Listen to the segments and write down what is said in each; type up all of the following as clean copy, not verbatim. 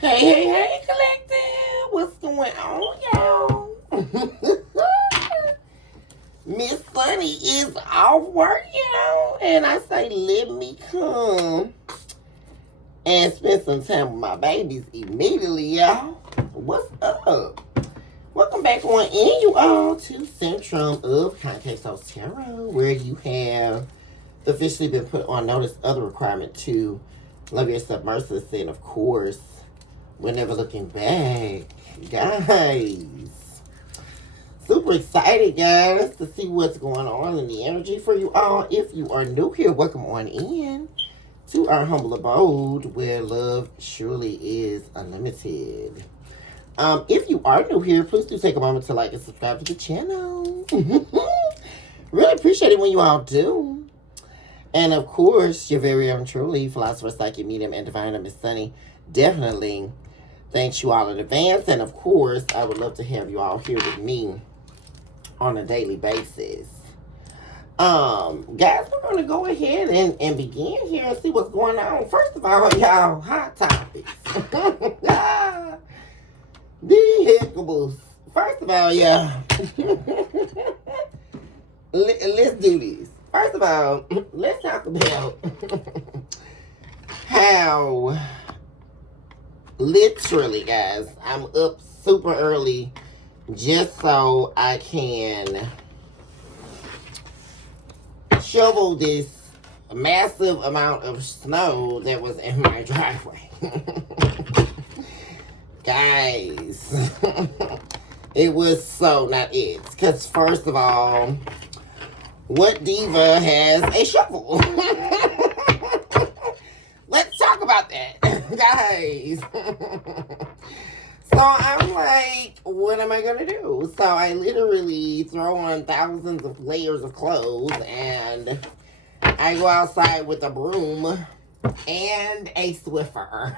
Hey, collective. What's going on, y'all? Miss Sunny is off work, and I say, let me come and spend some time with my babies immediately, y'all. What's up? Welcome back on in, you all, to Centrum of Context Tarot, where you have officially been put on notice of the requirement to love yourself mercilessly, and of course, we're never looking back. Guys, super excited, guys, to see what's going on in the energy for you all. If you are new here, welcome on in to our humble abode where love surely is unlimited. If you are new here, please do take a moment to like and subscribe to the channel. Really appreciate it when you all do. And of course, your very own truly philosopher, psychic, medium, and diviner, Miss Sunny, definitely thanks you all in advance. And of course, I would love to have you all here with me on a daily basis. Guys, we're going to go ahead and begin here and see what's going on. First of all, y'all, hot topics. Vehicles. First of all, y'all, let's do this. First of all, let's talk about how literally, guys, I'm up super early just so I can shovel this massive amount of snow that was in my driveway. Guys, it was so not it. Because first of all, what diva has a shovel? Let's talk about that, guys. So I'm like, what am I going to do? So I literally throw on thousands of layers of clothes and I go outside with a broom and a Swiffer.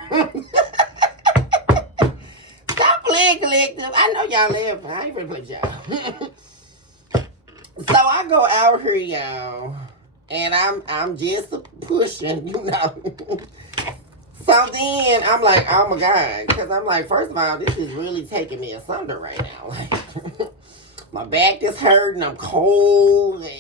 Stop playing, collective. I know y'all laughing. I ain't gonna play with y'all. So I go out here, y'all, and I'm just pushing, So then I'm like, oh my God, because I'm like, first of all, this is really taking me asunder right now. Like, my back is hurting, I'm cold, and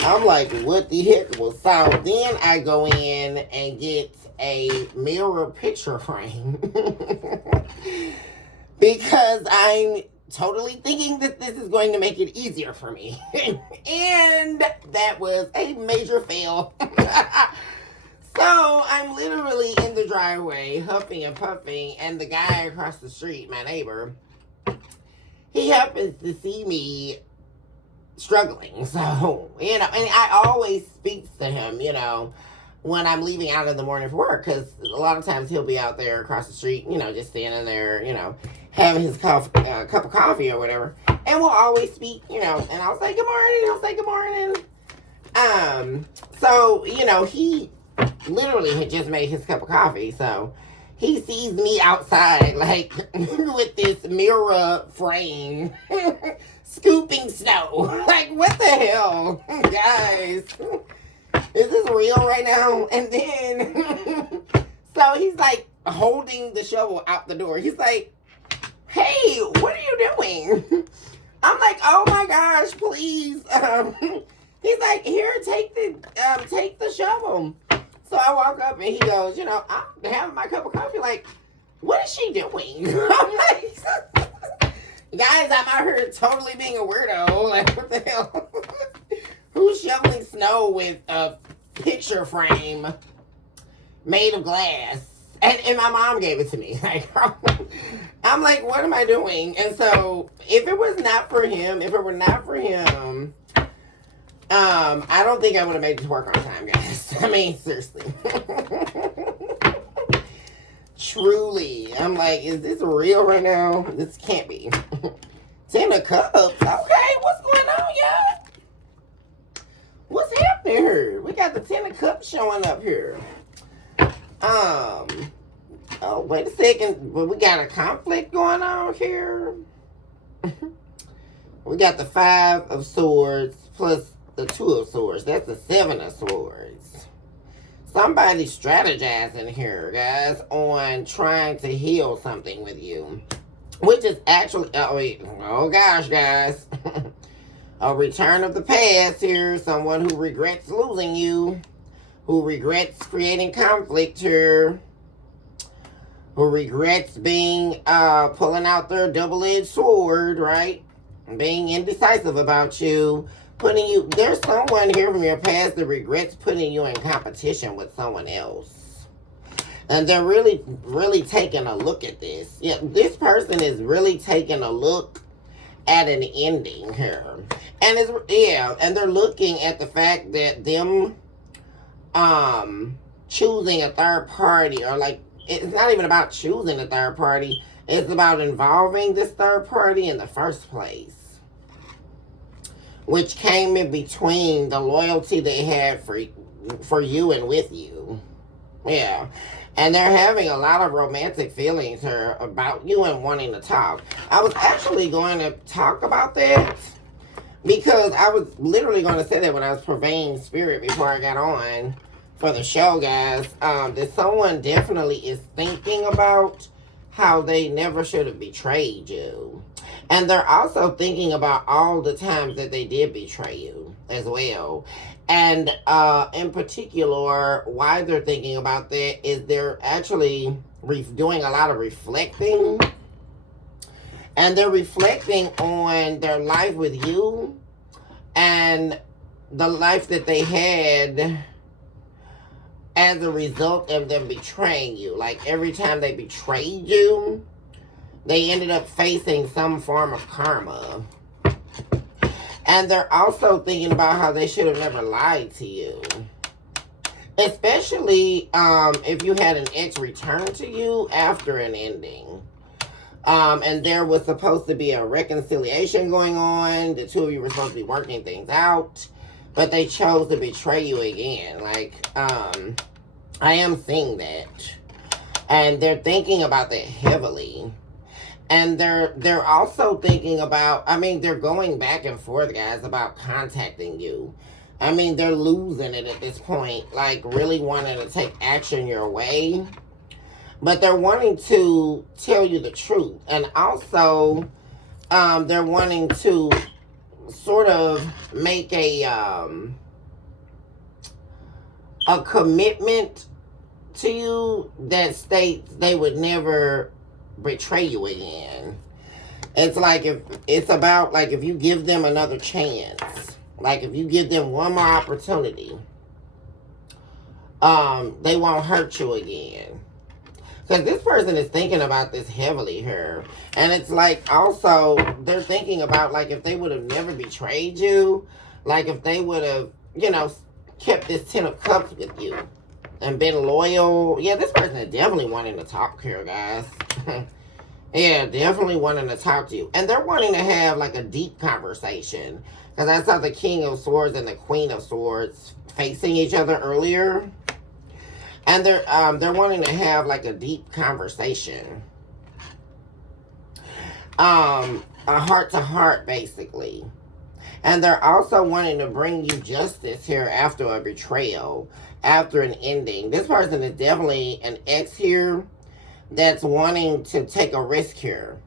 I'm like, what the heck? Well, so then I go in and get a mirror picture frame because I'm totally thinking that this is going to make it easier for me. And that was a major fail. So I'm literally in the driveway, huffing and puffing, and the guy across the street, my neighbor, he happens to see me struggling. So, and I always speak to him, when I'm leaving out in the morning for work, because a lot of times he'll be out there across the street, just standing there, having his cup of coffee or whatever. And we'll always speak, and I'll say good morning, he'll say good morning. So, he literally had just made his cup of coffee, so he sees me outside, like, with this mirror frame, scooping snow. Like, what the hell, guys? Is this real right now? And then, so he's like holding the shovel out the door. He's like, hey, what are you doing? I'm like, oh my gosh, please. He's like, here, take the shovel. So I walk up and he goes, I'm having my cup of coffee. Like, what is she doing? I'm like, guys, I'm out here totally being a weirdo. Like, what the hell? Who's shoveling snow with a picture frame made of glass? And my mom gave it to me. Like, I'm like, what am I doing? And so, if it were not for him, I don't think I would have made it to work on time, guys. I mean, seriously. Truly. I'm like, is this real right now? This can't be. 10 of Cups. Okay, what's going on, y'all? What's happening here? We got the 10 of Cups showing up here. Oh, wait a second. But we got a conflict going on here. We got the 5 of Swords plus the 2 of Swords. That's the 7 of Swords. Somebody's strategizing here, guys, on trying to heal something with you. Which is actually, oh gosh, guys. A return of the past here. Someone who regrets losing you. Who regrets creating conflict here. Who regrets being, pulling out their double-edged sword, right? Being indecisive about you. Putting you, there's someone here from your past that regrets putting you in competition with someone else. And they're really, really taking a look at this. Yeah, this person is really taking a look at an ending here. And it's, yeah, and they're looking at the fact that them choosing a third party, or like, it's not even about choosing a third party, it's about involving this third party in the first place. Which came in between the loyalty they had for you and with you. Yeah. And they're having a lot of romantic feelings here about you and wanting to talk. I was actually going to talk about that because I was literally going to say that when I was purveying spirit before I got on for the show, guys. That someone definitely is thinking about how they never should have betrayed you. And they're also thinking about all the times that they did betray you as well. And in particular, why they're thinking about that is they're actually doing a lot of reflecting. And they're reflecting on their life with you and the life that they had as a result of them betraying you. Like every time they betrayed you, they ended up facing some form of karma. And they're also thinking about how they should have never lied to you. Especially if you had an ex return to you after an ending. And there was supposed to be a reconciliation going on. The two of you were supposed to be working things out. But they chose to betray you again. Like, I am seeing that. And they're thinking about that heavily. And they're also thinking about, I mean, they're going back and forth, guys, about contacting you. I mean, they're losing it at this point. Like, really wanting to take action your way. But they're wanting to tell you the truth. And also, they're wanting to sort of make a commitment to you that states they would never betray you again. It's like it's about like if you give them another chance, like if you give them one more opportunity, they won't hurt you again. Because this person is thinking about this heavily here. And it's like also they're thinking about like if they would have never betrayed you, like if they would have, you know, kept this 10 of cups with you and been loyal. Yeah, this person is definitely wanting to talk here, guys. Yeah, definitely wanting to talk to you. And they're wanting to have like a deep conversation. Because I saw the King of Swords and the Queen of Swords facing each other earlier. And they're wanting to have like a deep conversation. A heart to heart, basically. And they're also wanting to bring you justice here after a betrayal, after an ending. This person is definitely an ex here that's wanting to take a risk here.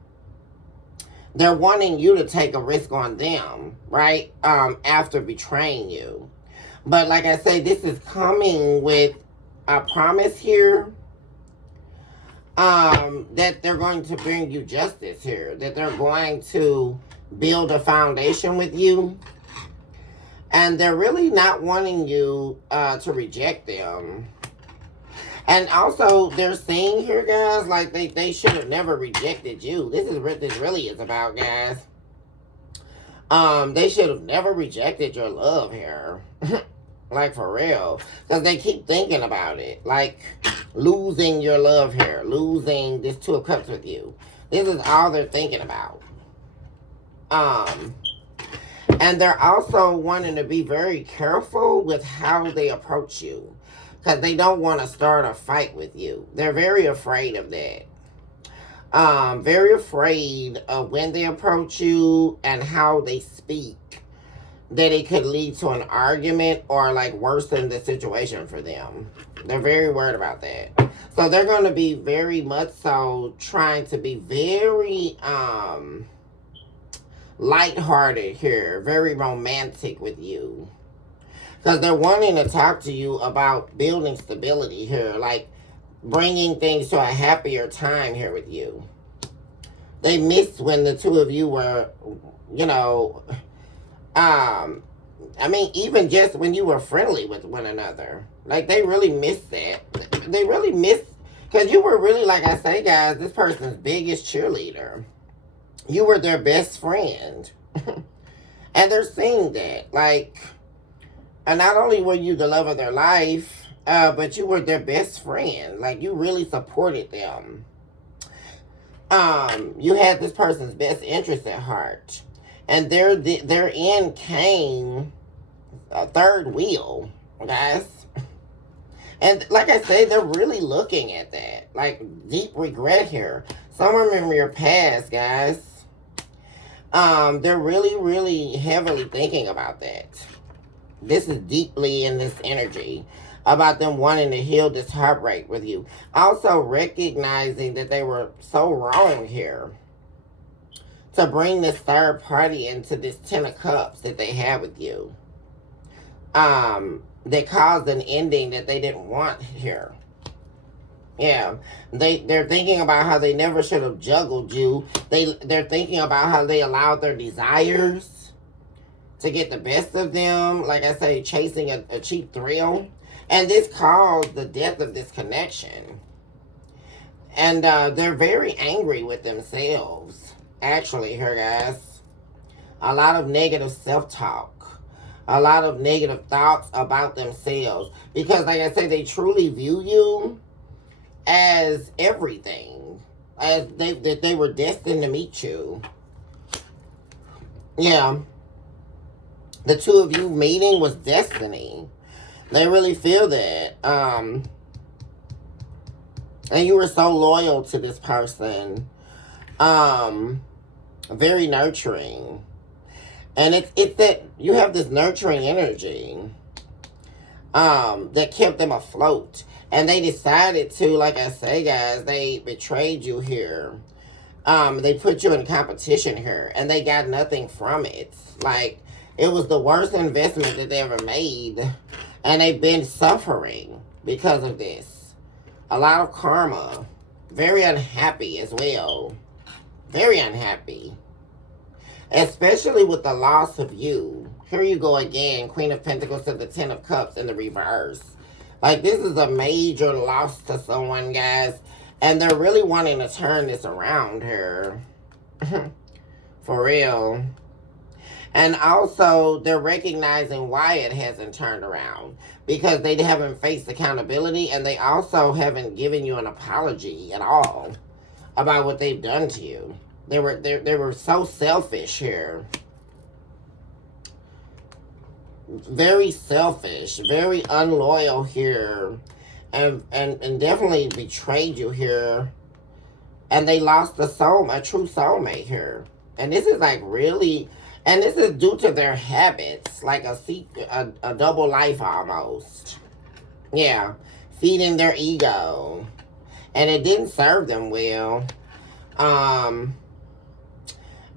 They're wanting you to take a risk on them, right? After betraying you. But like I say, this is coming with a promise here that they're going to bring you justice here. That they're going to build a foundation with you. And they're really not wanting you to reject them. And also, they're saying here, guys, like they should have never rejected you. This is what this really is about, guys. They should have never rejected your love here. Like, for real. Because they keep thinking about it. Like, losing your love here. Losing this 2 of Cups with you. This is all they're thinking about. And they're also wanting to be very careful with how they approach you. Because they don't want to start a fight with you. They're very afraid of that. Very afraid of when they approach you and how they speak. that it could lead to an argument or like worsen the situation for them. They're very worried about that. So they're going to be very much so trying to be very lighthearted here, very romantic with you. Because they're wanting to talk to you about building stability here, like bringing things to a happier time here with you. They missed when the two of you were, you know, I mean, even just when you were friendly with one another. Like, they really missed that. They really missed, because you were really, like I say, guys, this person's biggest cheerleader. You were their best friend. And they're seeing that. Like, and not only were you the love of their life, but you were their best friend. Like, you really supported them. You had this person's best interest at heart. And their end came a third wheel, guys. And like I say, they're really looking at that. Like, deep regret here. Some remember your past, guys. They're really, really heavily thinking about that. This is deeply in this energy about them wanting to heal this heartbreak with you. Also recognizing that they were so wrong here to bring this third party into this 10 of cups that they had with you. That caused an ending that they didn't want here. Yeah, they're thinking about how they never should have juggled you. They're thinking about how they allowed their desires to get the best of them. Like I say, chasing a cheap thrill. And this caused the death of this connection. And they're very angry with themselves. Actually, here, guys. A lot of negative self-talk. A lot of negative thoughts about themselves. Because, like I say, they truly view you as everything. As they were destined to meet you. Yeah. The two of you meeting was destiny. They really feel that. And you were so loyal to this person. Very nurturing. And it's that you have this nurturing energy that kept them afloat. And they decided to, like I say, guys, they betrayed you here. They put you in competition here. And they got nothing from it. Like, it was the worst investment that they ever made. And they've been suffering because of this. A lot of karma. Very unhappy as well. Very unhappy. Especially with the loss of you. Here you go again. Queen of Pentacles to the 10 of Cups in the reverse. Like, this is a major loss to someone, guys. And they're really wanting to turn this around here. For real. And also, they're recognizing why it hasn't turned around. Because they haven't faced accountability. And they also haven't given you an apology at all about what they've done to you. They were so selfish here. Very selfish. Very unloyal here. And definitely betrayed you here. And they lost a true soulmate here. And this is like really... And this is due to their habits. Like a double life almost. Yeah. Feeding their ego. And it didn't serve them well.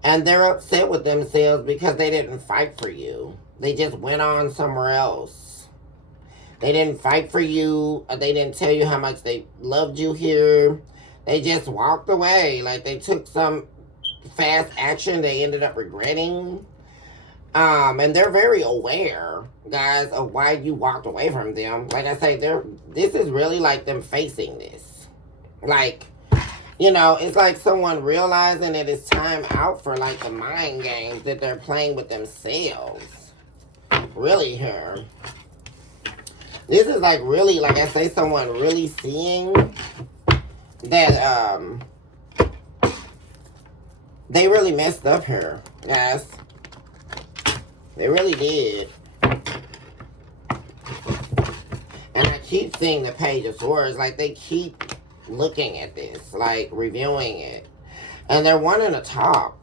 And they're upset with themselves because they didn't fight for you. They just went on somewhere else. They didn't fight for you. They didn't tell you how much they loved you here. They just walked away. Like, they took some fast action they ended up regretting. And they're very aware, guys, of why you walked away from them. Like I say, this is really like them facing this. Like, you know, it's like someone realizing that it's time out for like the mind games that they're playing with themselves. Really here. This is like really, like I say, someone really seeing that they really messed up here, guys. They really did. And I keep seeing the Page of Swords. Like, they keep looking at this. Like, reviewing it. And they're wanting to talk.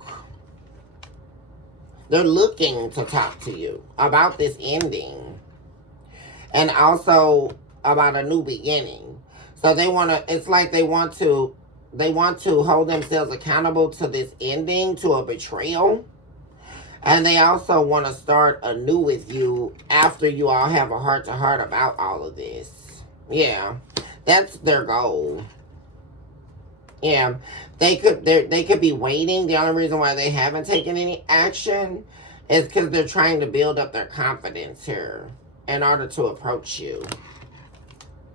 They're looking to talk to you about this ending. And also about a new beginning. So they want to, it's like they want to hold themselves accountable to this ending, to a betrayal. And they also want to start anew with you after you all have a heart-to-heart about all of this. Yeah, that's their goal. Yeah, they could be waiting. The only reason why they haven't taken any action is because they're trying to build up their confidence here in order to approach you.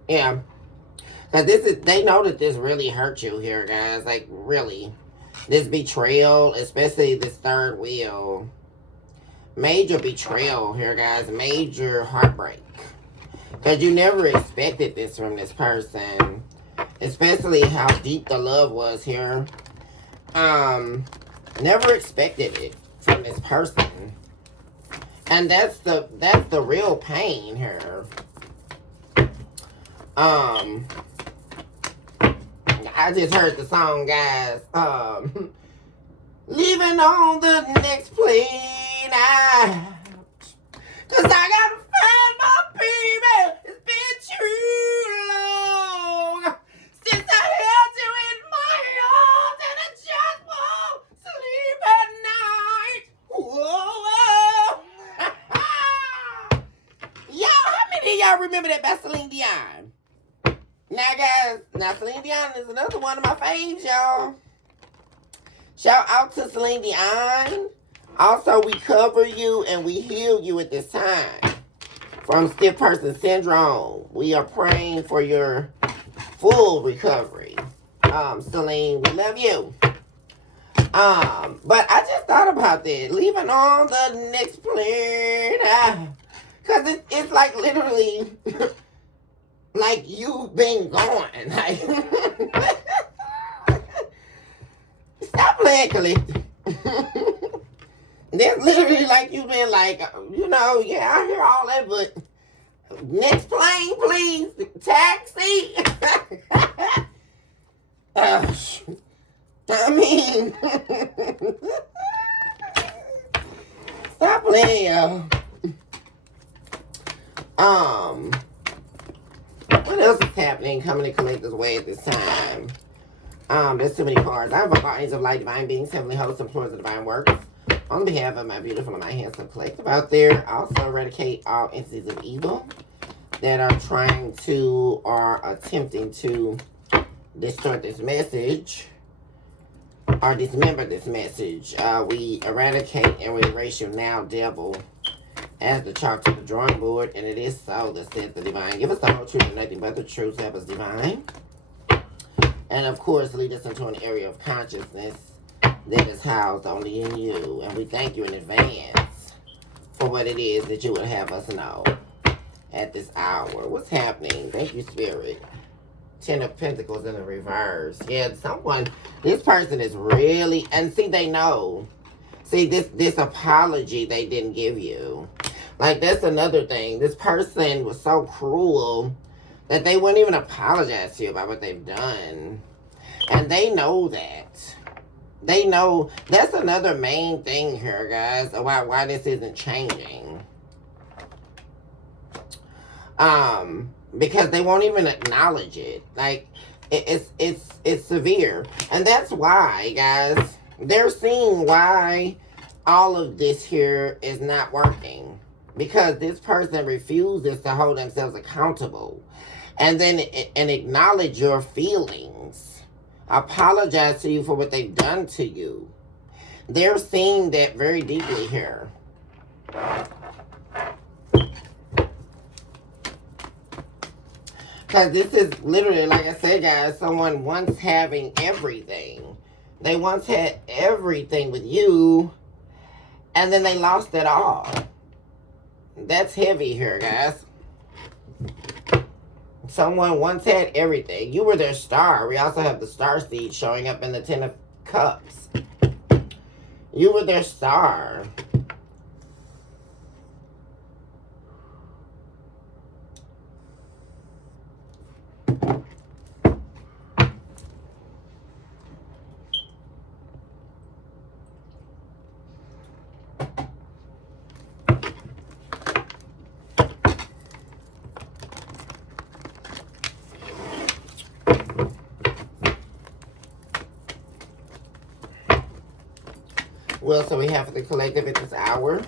Yeah, because they know that this really hurt you here, guys. Like, really. This betrayal, especially this third wheel. Major betrayal here, guys. Major heartbreak. Because you never expected this from this person. Especially how deep the love was here. Never expected it from this person. And that's the real pain here. I just heard the song, guys. Living on the next plane out. Cause I gotta find my baby. It's been too long since I held you in my arms, and I just won't sleep at night. Whoa. Y'all, how many of y'all remember that by Celine Dion? Now, guys, Celine Dion is another one of my faves, y'all. Shout out to Celine Dion. Also, we cover you and we heal you at this time from stiff person syndrome. We are praying for your full recovery. Celine, we love you. But I just thought about this. Leaving on the next plane. Because it's like literally... like you've been gone. Like, stop playing collective. That's literally like you've been like, yeah, I hear all that, but next plane, please. Taxi. I mean, stop playing, y'all. What else is happening coming to Collector's way at this time? There's too many cards. I invoke all angels of light, divine beings, heavenly hosts, and floors of divine works. On behalf of my beautiful and my handsome collective out there, also eradicate all entities of evil that are trying to or attempting to distort this message or dismember this message. We eradicate and we erase you now, devil. As the chalk to the drawing board, and it is so that said the divine. Give us the whole truth and nothing but the truth. Help us divine. And of course, lead us into an area of consciousness that is housed only in you. And we thank you in advance for what it is that you would have us know at this hour. What's happening? Thank you, Spirit. 10 of Pentacles in the reverse. Yeah, this person is really, and see, they know. See, this apology they didn't give you. Like, that's another thing. This person was so cruel that they wouldn't even apologize to you about what they've done. And they know that. They know. That's another main thing here, guys, about why this isn't changing. Because they won't even acknowledge it. Like, it's severe. And that's why, guys, they're seeing why all of this here is not working. Because this person refuses to hold themselves accountable. And then and acknowledge your feelings. Apologize to you for what they've done to you. They're seeing that very deeply here. Because this is literally, like I said, guys, someone once having everything. They once had everything with you, and then they lost it all. That's heavy here, guys. Someone once had everything. You were their star. We also have the star seed showing up in the 10 of Cups. You were their star. Well, so we have for the collective at this hour.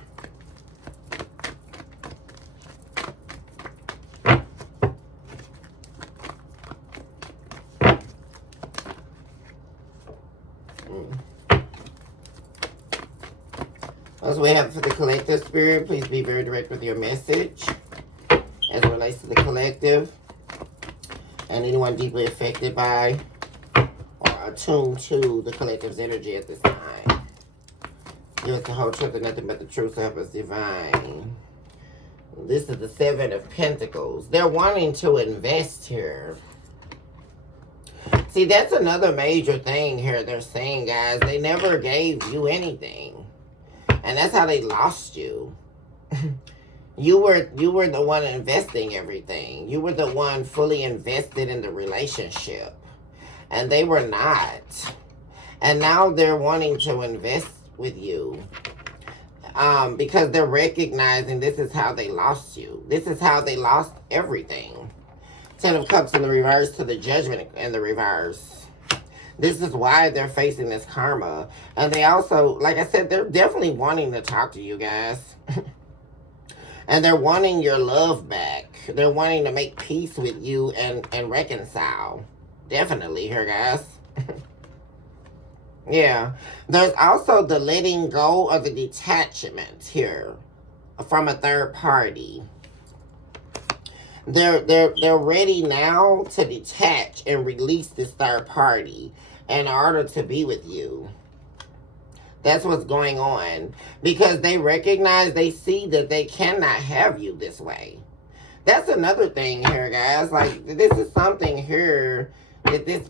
As we have for the collective spirit, please be very direct with your message as it relates to the collective and anyone deeply affected by or attuned to the collective's energy at this time. Give us the whole truth and nothing but the truth, so help us divine. This is the Seven of Pentacles. They're wanting to invest here. See, that's another major thing here they're saying, guys. They never gave you anything. And that's how they lost you. You were the one investing everything. You were the one fully invested in the relationship. And they were not. And now they're wanting to invest with you. Because they're recognizing this is how they lost you. This is how they lost everything. Ten of Cups in the reverse to the Judgment in the reverse. This is why they're facing this karma. And they also, like I said, they're definitely wanting to talk to you guys. And they're wanting your love back. They're wanting to make peace with you and reconcile. Definitely here, guys. Yeah. There's also the letting go of the detachment here from a third party. They're ready now to detach and release this third party in order to be with you. That's what's going on. Because they recognize, they see that they cannot have you this way. That's another thing here, guys. Like, this is something here that this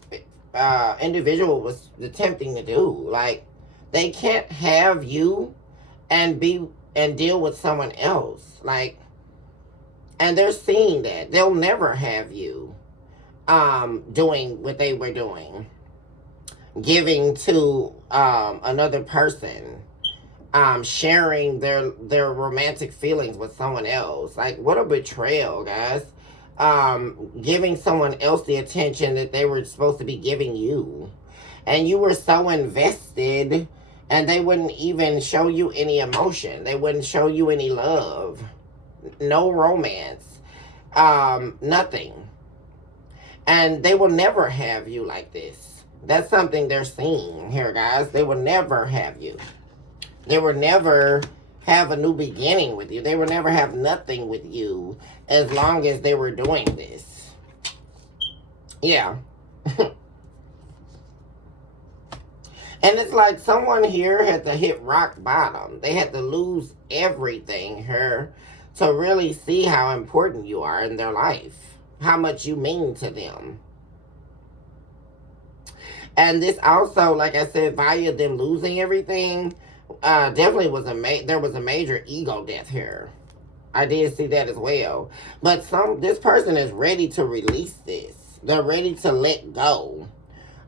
individual was attempting to do. Like, they can't have you and deal with someone else. Like, and they're seeing that. They'll never have you doing what they were doing. Giving to another person. Sharing their romantic feelings with someone else. Like, what a betrayal, guys. Giving someone else the attention that they were supposed to be giving you. And you were so invested, and they wouldn't even show you any emotion. They wouldn't show you any love. No romance. Nothing. And they will never have you like this. That's something they're seeing here, guys. They will never have you. They will never have a new beginning with you. They will never have nothing with you as long as they were doing this. Yeah. And it's like someone here had to hit rock bottom. They had to lose everything here to really see how important you are in their life. How much you mean to them. And this also, like I said, via them losing everything, definitely was there was a major ego death here. I did see that as well. But this person is ready to release this. They're ready to let go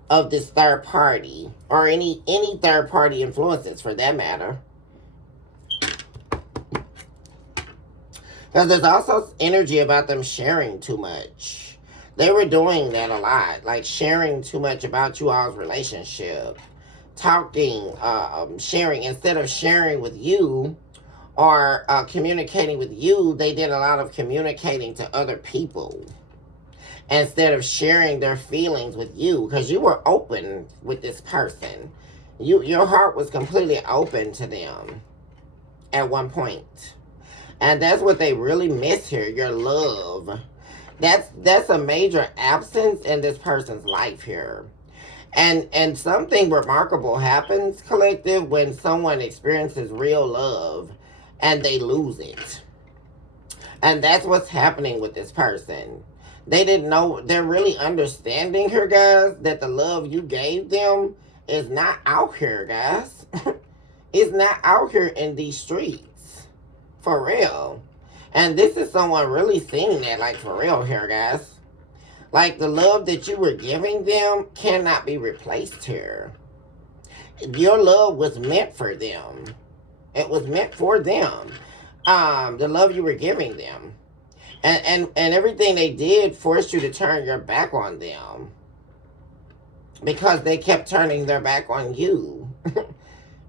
of this third party, or any third party influences for that matter. Because there's also energy about them sharing too much. They were doing that a lot, like sharing too much about you all's relationship. Talking, sharing, instead of sharing with you or communicating with you, they did a lot of communicating to other people. Instead of sharing their feelings with you, because you were open with this person. Your heart was completely open to them at one point. And that's what they really miss here, your love. That's a major absence in this person's life here. And something remarkable happens, collective, when someone experiences real love and they lose it. And that's what's happening with this person. They didn't know, they're really understanding here, guys, that the love you gave them is not out here, guys. It's not out here in these streets. For real. And this is someone really seeing that, like, for real here, guys. Like, the love that you were giving them cannot be replaced here. Your love was meant for them. It was meant for them. The love you were giving them. And everything they did forced you to turn your back on them. Because they kept turning their back on you.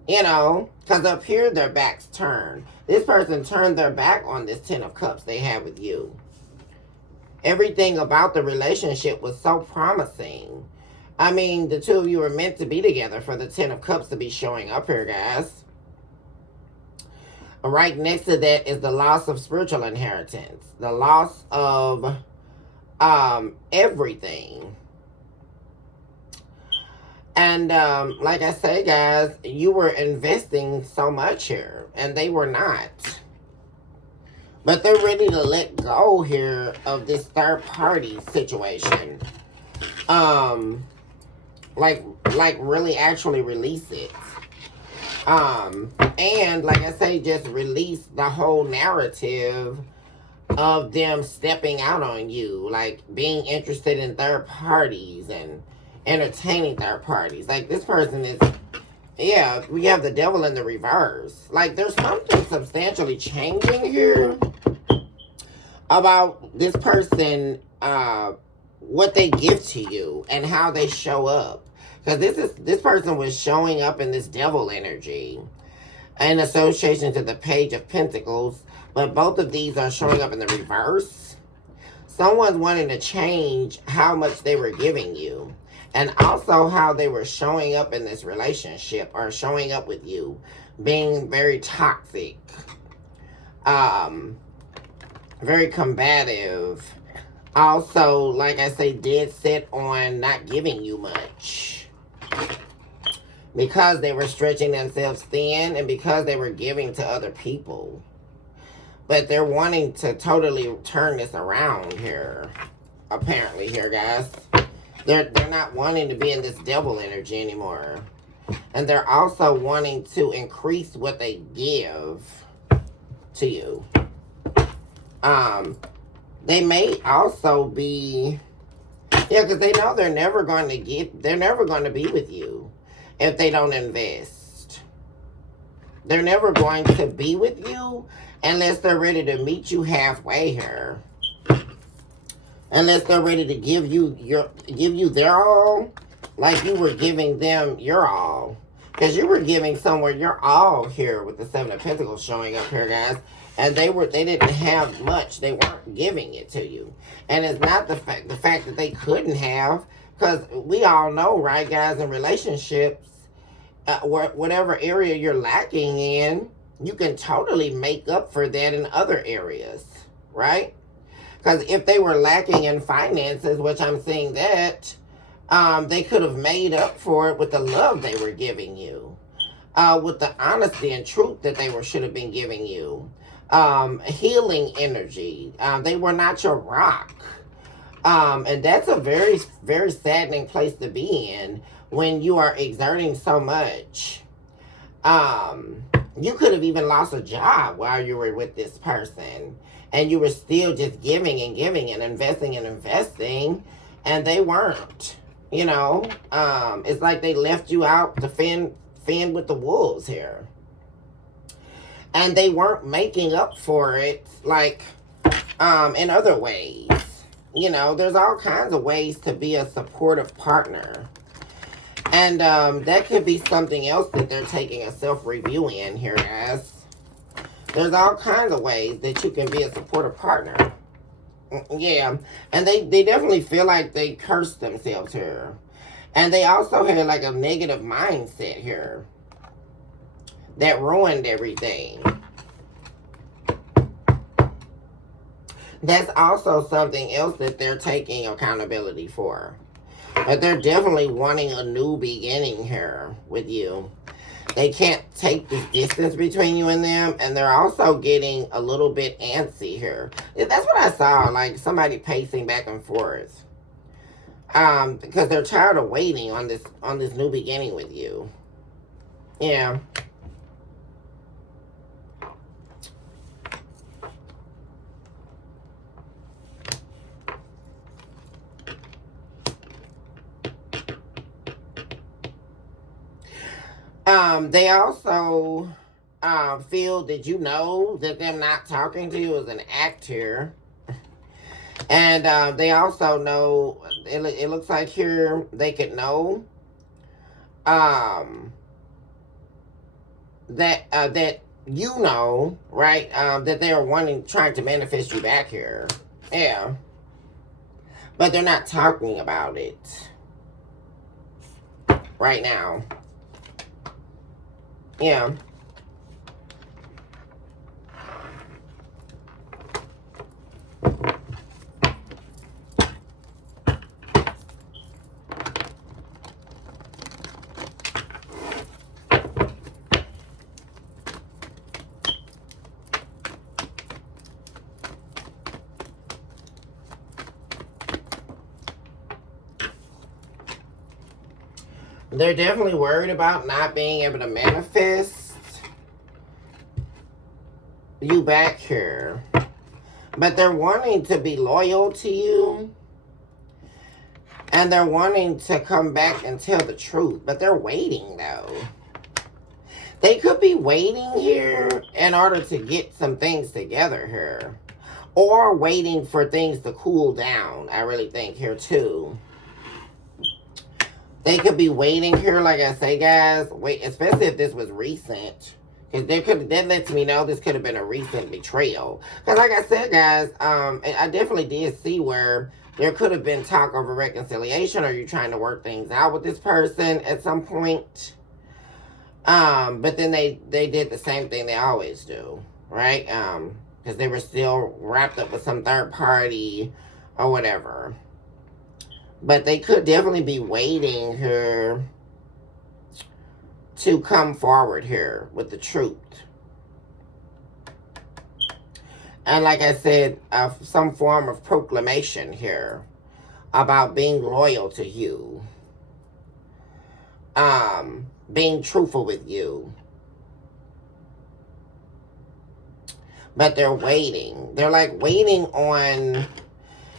You know, because up here their backs turned. This person turned their back on this Ten of Cups they had with you. Everything about the relationship was so promising. I mean, the two of you were meant to be together for the Ten of Cups to be showing up here, guys. Right next to that is the loss of spiritual inheritance. The loss of everything. And like I say, guys, you were investing so much here, and they were not. But they're ready to let go here of this third party situation. Like really actually release it. And like I say, just release the whole narrative of them stepping out on you, like being interested in third parties and entertaining third parties. Like this person is, yeah, we have the devil in the reverse. Like there's something substantially changing here about this person, what they give to you and how they show up. Because this person was showing up in this devil energy in association to the Page of Pentacles, but both of these are showing up in the reverse. Someone's wanting to change how much they were giving you, and also how they were showing up in this relationship or showing up with you, being very toxic, very combative. Also, like I say, dead set on not giving you much. Because they were stretching themselves thin and because they were giving to other people. But they're wanting to totally turn this around here. Apparently here, guys. They're not wanting to be in this devil energy anymore. And they're also wanting to increase what they give to you. They may also be, yeah, because they know they're never going to be with you if they don't invest. They're never going to be with you unless they're ready to meet you halfway here. Unless they're ready to give you their all, like you were giving them your all. Because you were giving somewhere your all here with the Seven of Pentacles showing up here, guys. And they didn't have much. They weren't giving it to you. And it's not the fact that they couldn't have, because we all know, right, guys, in relationships, whatever area you're lacking in, you can totally make up for that in other areas, right? Because if they were lacking in finances, which I'm seeing that, they could have made up for it with the love they were giving you, with the honesty and truth that they should have been giving you. Healing energy. They were not your rock. And that's a very, very saddening place to be in when you are exerting so much. You could have even lost a job while you were with this person. And you were still just giving and giving and investing and investing. And they weren't. You know? It's like they left you out to fend with the wolves here. And they weren't making up for it, like, in other ways. You know, there's all kinds of ways to be a supportive partner. And that could be something else that they're taking a self-review in here, guys. There's all kinds of ways that you can be a supportive partner. Yeah, and they definitely feel like they cursed themselves here. And they also had, like, a negative mindset here that ruined everything. That's also something else that they're taking accountability for. But they're definitely wanting a new beginning here with you. They can't take this distance between you and them, and they're also getting a little bit antsy here. That's what I saw, like somebody pacing back and forth. Because they're tired of waiting on this new beginning with you. Yeah. They also feel that you know that them not talking to you is an act here. And they also know, it looks like here they could know that you know, right? That they are trying to manifest you back here. Yeah. But they're not talking about it right now. Yeah. They're definitely worried about not being able to manifest you back here. But they're wanting to be loyal to you. And they're wanting to come back and tell the truth. But they're waiting, though. They could be waiting here in order to get some things together here. Or waiting for things to cool down, I really think, here, too. They could be waiting here, like I say, guys. Wait, especially if this was recent. Because that lets me know this could have been a recent betrayal. Because like I said, guys, I definitely did see where there could have been talk of a reconciliation, or you trying to work things out with this person at some point. But then they did the same thing they always do, right? Because they were still wrapped up with some third party or whatever. But they could definitely be waiting here to come forward here with the truth. And like I said, some form of proclamation here about being loyal to you. Being truthful with you. But they're waiting. They're like waiting on...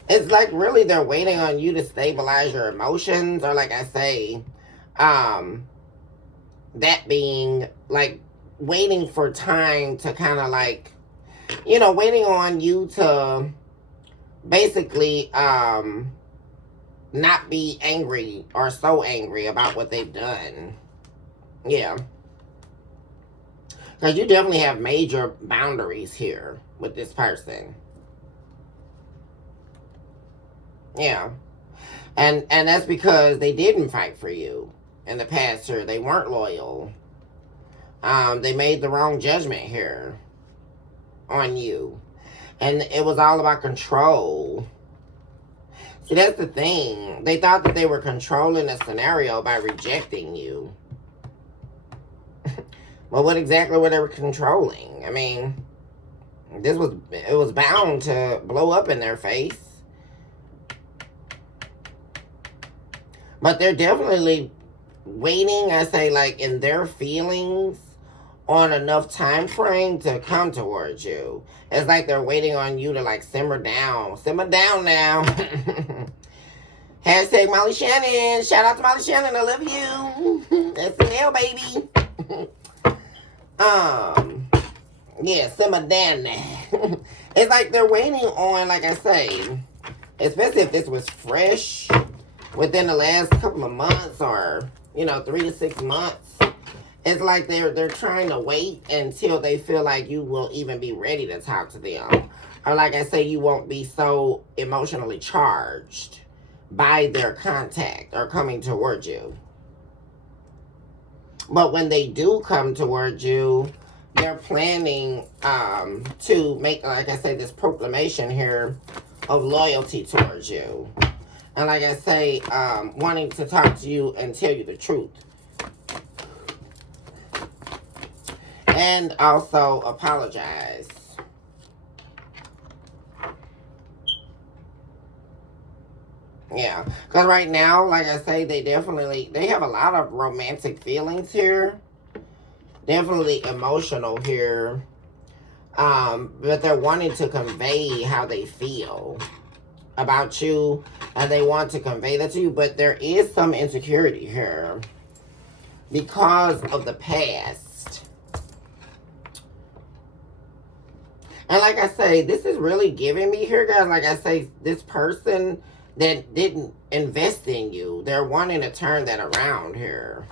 It's like really they're waiting on you to stabilize your emotions. Or like I say, that being like waiting for time to kind of like, you know, waiting on you to basically not be angry or so angry about what they've done. Yeah. Because you definitely have major boundaries here with this person. Yeah. And that's because they didn't fight for you in the past here. They weren't loyal. They made the wrong judgment here on you. And it was all about control. See, that's the thing. They thought that they were controlling the scenario by rejecting you. Well, what exactly were they controlling? I mean, it was bound to blow up in their face. But they're definitely waiting, I say, like, in their feelings on enough time frame to come towards you. It's like they're waiting on you to, like, simmer down. Simmer down now. Hashtag Molly Shannon. Shout out to Molly Shannon. I love you. That's the nail, baby. Yeah, simmer down now. It's like they're waiting on, like I say, especially if this was fresh, within the last couple of months or, 3 to 6 months. It's like they're trying to wait until they feel like you will even be ready to talk to them. Or like I say, you won't be so emotionally charged by their contact or coming towards you. But when they do come towards you, they're planning to make, like I say, this proclamation here of loyalty towards you. And like I say, wanting to talk to you and tell you the truth. And also apologize. Yeah. Because right now, like I say, they have a lot of romantic feelings here. Definitely emotional here. But they're wanting to convey how they feel about you, and they want to convey that to you, but there is some insecurity here because of the past. And like I say, this is really giving me here, guys, like I say, this person that didn't invest in you, they're wanting to turn that around here.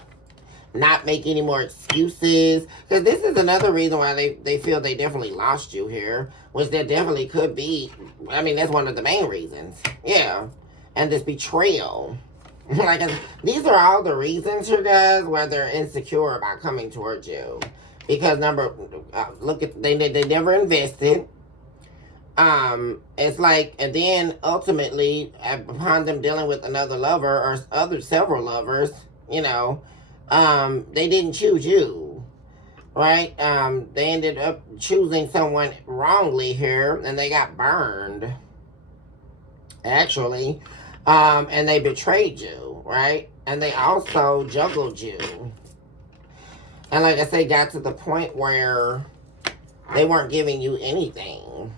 not make any more excuses. Because this is another reason why they feel they definitely lost you here, which there definitely could be. I mean, that's one of the main reasons. Yeah. And this betrayal. Like, these are all the reasons here, guys, why they're insecure about coming towards you. Because look at, they never invested. It's like, and then ultimately, upon them dealing with another lover or several lovers, you know, they didn't choose you, right? They ended up choosing someone wrongly here, and they got burned, actually. And they betrayed you, right? And they also juggled you. And like I say, got to the point where they weren't giving you anything.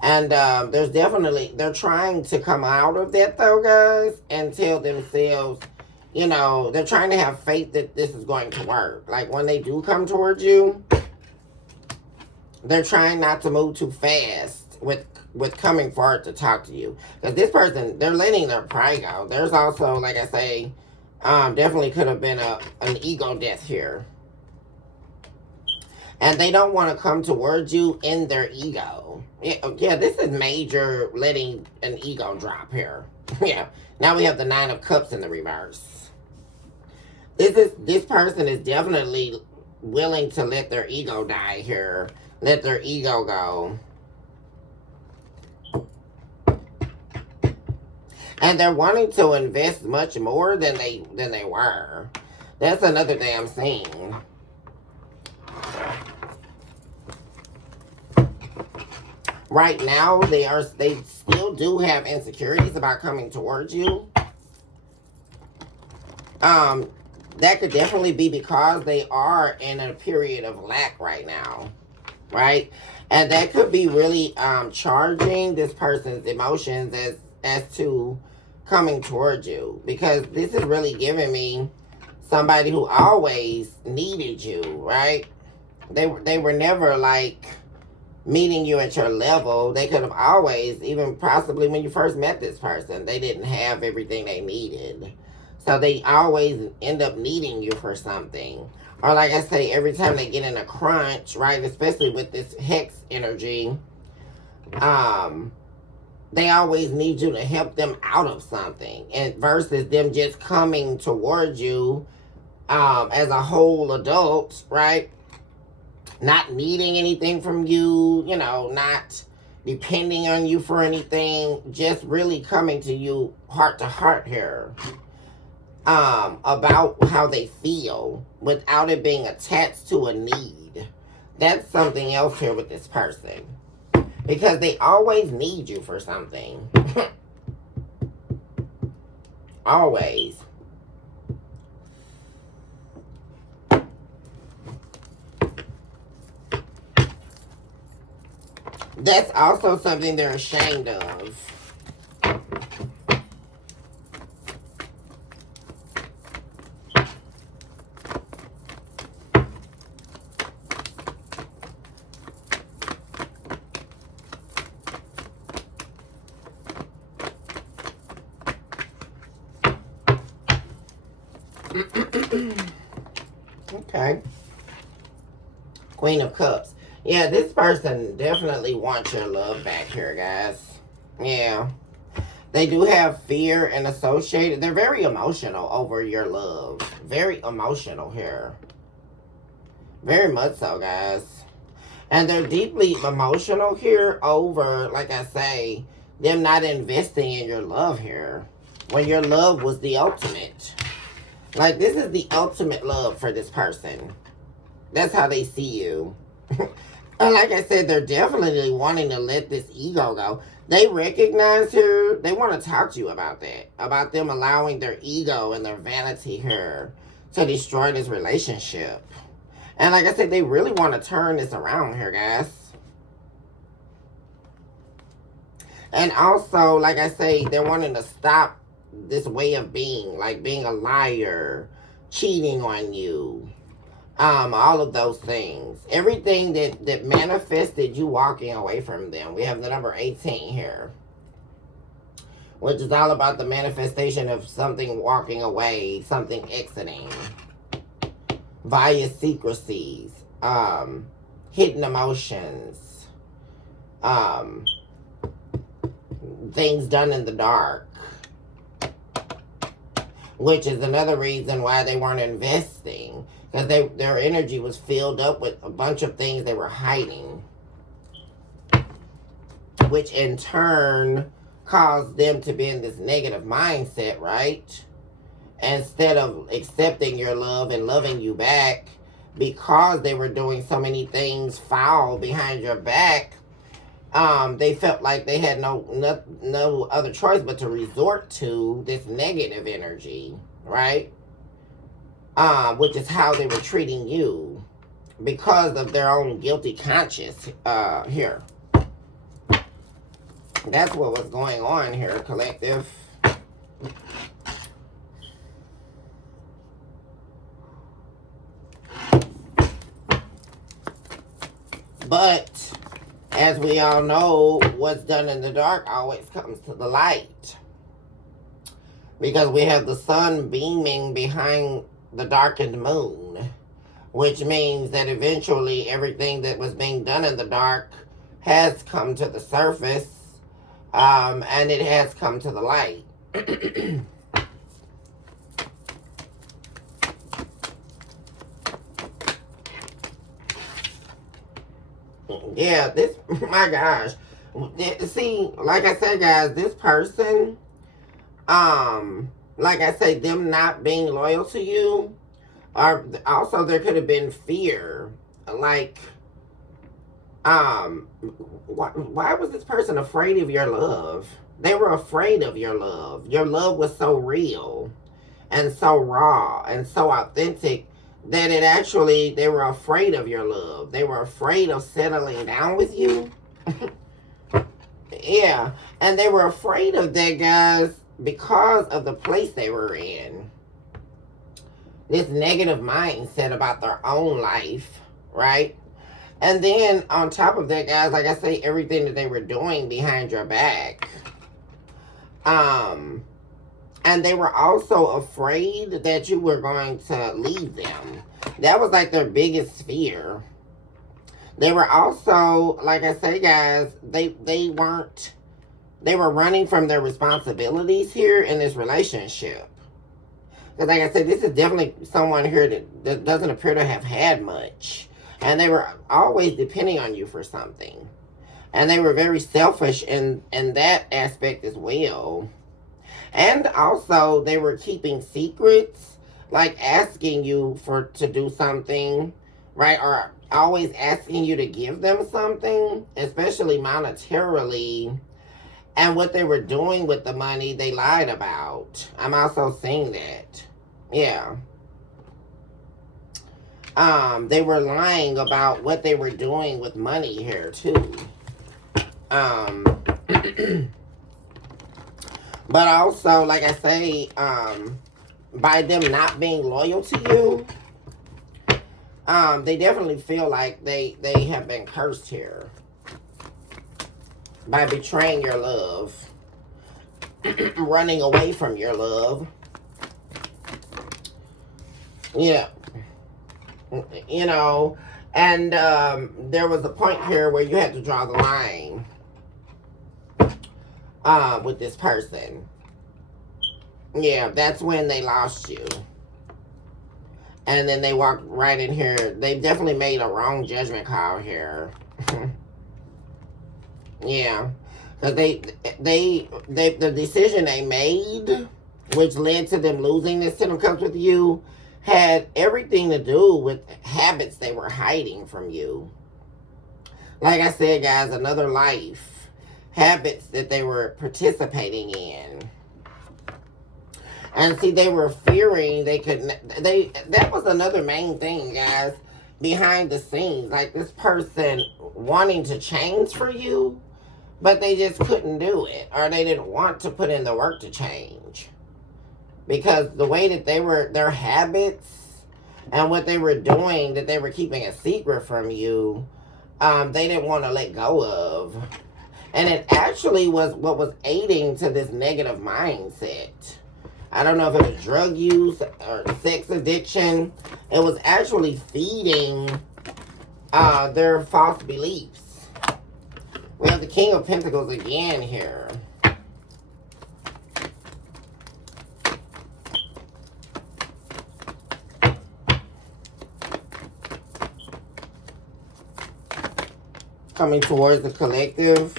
And they're trying to come out of that, though, guys, and tell themselves, you know, they're trying to have faith that this is going to work. Like, when they do come towards you, they're trying not to move too fast with coming forward to talk to you. Because this person, they're letting their pride go. There's also, like I say, definitely could have been an ego death here. And they don't want to come towards you in their ego. Yeah, this is major letting an ego drop here. Yeah. Now we have the 9 of Cups in the reverse. This person is definitely willing to let their ego die here. Let their ego go. And they're wanting to invest much more than they were. That's another thing I'm seeing. Right now, they still do have insecurities about coming towards you. That could definitely be because they are in a period of lack right now, right? And that could be really charging this person's emotions as to coming towards you, because this is really giving me somebody who always needed you, right? They were never like meeting you at your level. They could have always, even possibly when you first met this person, they didn't have everything they needed. So they always end up needing you for something. Or like I say, every time they get in a crunch, right, especially with this hex energy, they always need you to help them out of something. And versus them just coming towards you as a whole adult, right? Not needing anything from you, you know, not depending on you for anything, just really coming to you heart to heart here about how they feel without it being attached to a need. That's something else here with this person, because they always need you for something. Always. That's also something they're ashamed of. Okay. Queen of Cups. Yeah, this person definitely wants your love back here, guys. Yeah. They do have fear and associated. They're very emotional over your love. Very emotional here. Very much so, guys. And they're deeply emotional here over, like I say, them not investing in your love here. When your love was the ultimate. Like, this is the ultimate love for this person. That's how they see you. And like I said, they're definitely wanting to let this ego go. They recognize here, they want to talk to you about that. About them allowing their ego and their vanity here to destroy this relationship. And like I said, they really want to turn this around here, guys. And also, like I say, they're wanting to stop this way of being. Like being a liar, cheating on you. All of those things. Everything that manifested you walking away from them. We have the number 18 here. Which is all about the manifestation of something walking away, something exiting. via secrecies, hidden emotions, things done in the dark, which is another reason why they weren't investing, because their energy was filled up with a bunch of things they were hiding, which in turn caused them to be in this negative mindset, right? Instead of accepting your love and loving you back, because they were doing so many things foul behind your back, they felt like they had no other choice but to resort to this negative energy, right? Which is how they were treating you because of their own guilty conscience here. That's what was going on here, collective. But as we all know, what's done in the dark always comes to the light. Because we have the sun beaming behind the darkened moon, which means that eventually everything that was being done in the dark has come to the surface, and it has come to the light. Yeah, this, my gosh. See, like I said, guys, this person, like I say, them not being loyal to you, or also there could have been fear. Like, why was this person afraid of your love? They were afraid of your love. Your love was so real and so raw and so authentic that it actually, they were afraid of your love. They were afraid of settling down with you. Yeah, and they were afraid of that, guys, because of the place they were in. This negative mindset about their own life, right? And then on top of that, guys, like I say, everything that they were doing behind your back. And they were also afraid that you were going to leave them. That was like their biggest fear. They were also, like I say, guys, they were running from their responsibilities here in this relationship. Because like I said, this is definitely someone here that doesn't appear to have had much. And they were always depending on you for something. And they were very selfish in that aspect as well. And also, they were keeping secrets, like asking you to do something, right? Or always asking you to give them something, especially monetarily. And what they were doing with the money, they lied about. I'm also seeing that. Yeah. They were lying about what they were doing with money here, too. But also, like I say, by them not being loyal to you, they definitely feel like they have been cursed here by betraying your love, running away from your love. Yeah. You know, and there was a point here where you had to draw the line with this person. Yeah, that's when they lost you. And then they walked right in here. They definitely made a wrong judgment call here. Yeah. Because the decision they made, which led to them losing this Ten of Cups with you, had everything to do with habits they were hiding from you. Like I said, guys, another life. Habits that they were participating in. And see, they were fearing that was another main thing, guys, behind the scenes. Like this person wanting to change for you, but they just couldn't do it. Or they didn't want to put in the work to change. Because the way that their habits and what they were doing, that they were keeping a secret from you, they didn't want to let go of. And it actually was what was aiding to this negative mindset. I don't know if it was drug use or sex addiction. It was actually feeding their false beliefs. We have the King of Pentacles again here. Coming towards the collective.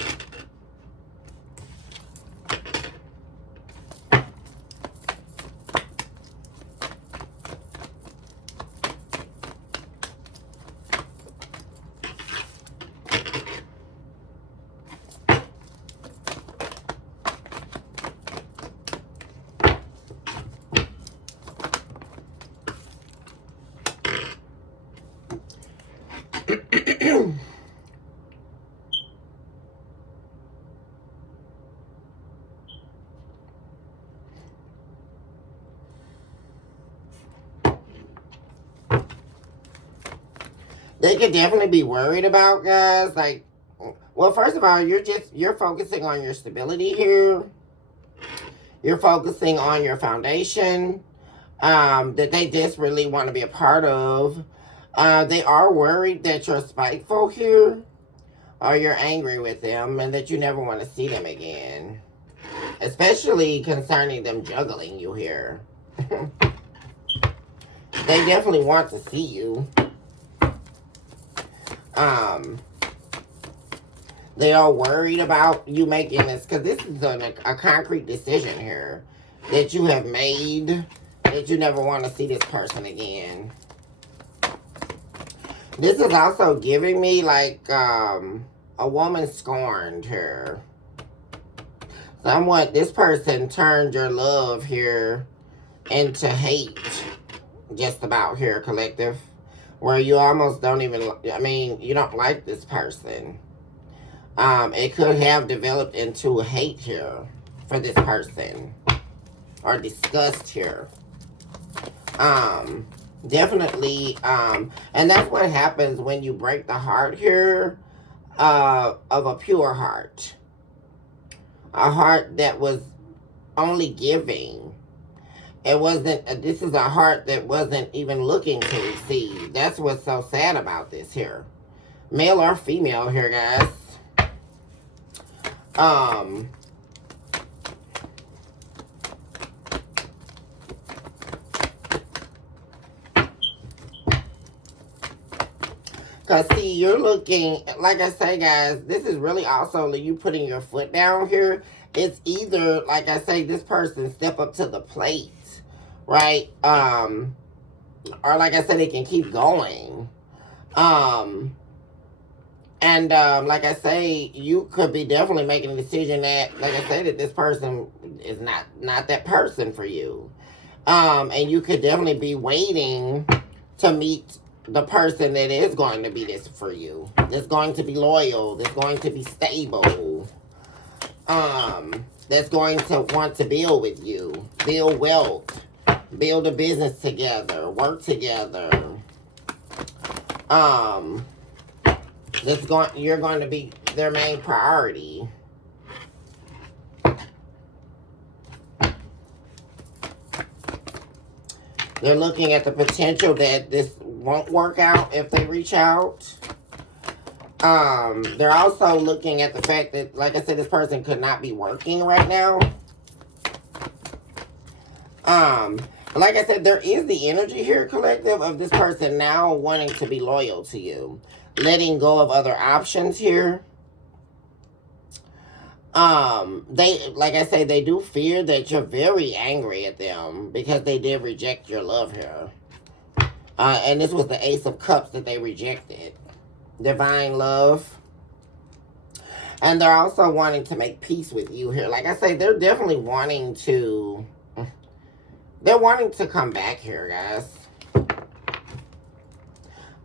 They could definitely be worried about, guys. Like, well, first of all, you're focusing on your stability here. You're focusing on your foundation that they desperately want to be a part of. They are worried that you're spiteful here, or you're angry with them, and that you never want to see them again. Especially concerning them juggling you here. They definitely want to see you. They are worried about you making this, because this is a concrete decision here that you have made, that you never want to see this person again. This is also giving me like a woman scorned here. Somewhat, this person turned your love here into hate, just about here, collective. Where you almost don't even, I mean, you don't like this person. It could have developed into hate here for this person. Or disgust here. Definitely, and that's what happens when you break the heart here of a pure heart. A heart that was only giving. It wasn't, this is a heart that wasn't even looking to receive. That's what's so sad about this here. Male or female here, guys. Because, see, you're looking, like I say, guys, this is really also you putting your foot down here. It's either, like I say, this person step up to the plate. Right? Or like I said, they can keep going. Like I say, you could be definitely making a decision that, like I say, that this person is not that person for you. And you could definitely be waiting to meet the person that is going to be this for you. That's going to be loyal. That's going to be stable. That's going to want to build with you. Build wealth. Build a business together, work together. You're going to be their main priority. They're looking at the potential that this won't work out if they reach out. They're also looking at the fact that, like I said, this person could not be working right now. Like I said, there is the energy here, collective, of this person now wanting to be loyal to you. Letting go of other options here. Like I say, they do fear that you're very angry at them because they did reject your love here. And this was the Ace of Cups that they rejected. Divine love. And they're also wanting to make peace with you here. Like I say, they're definitely wanting to... They're wanting to come back here, guys.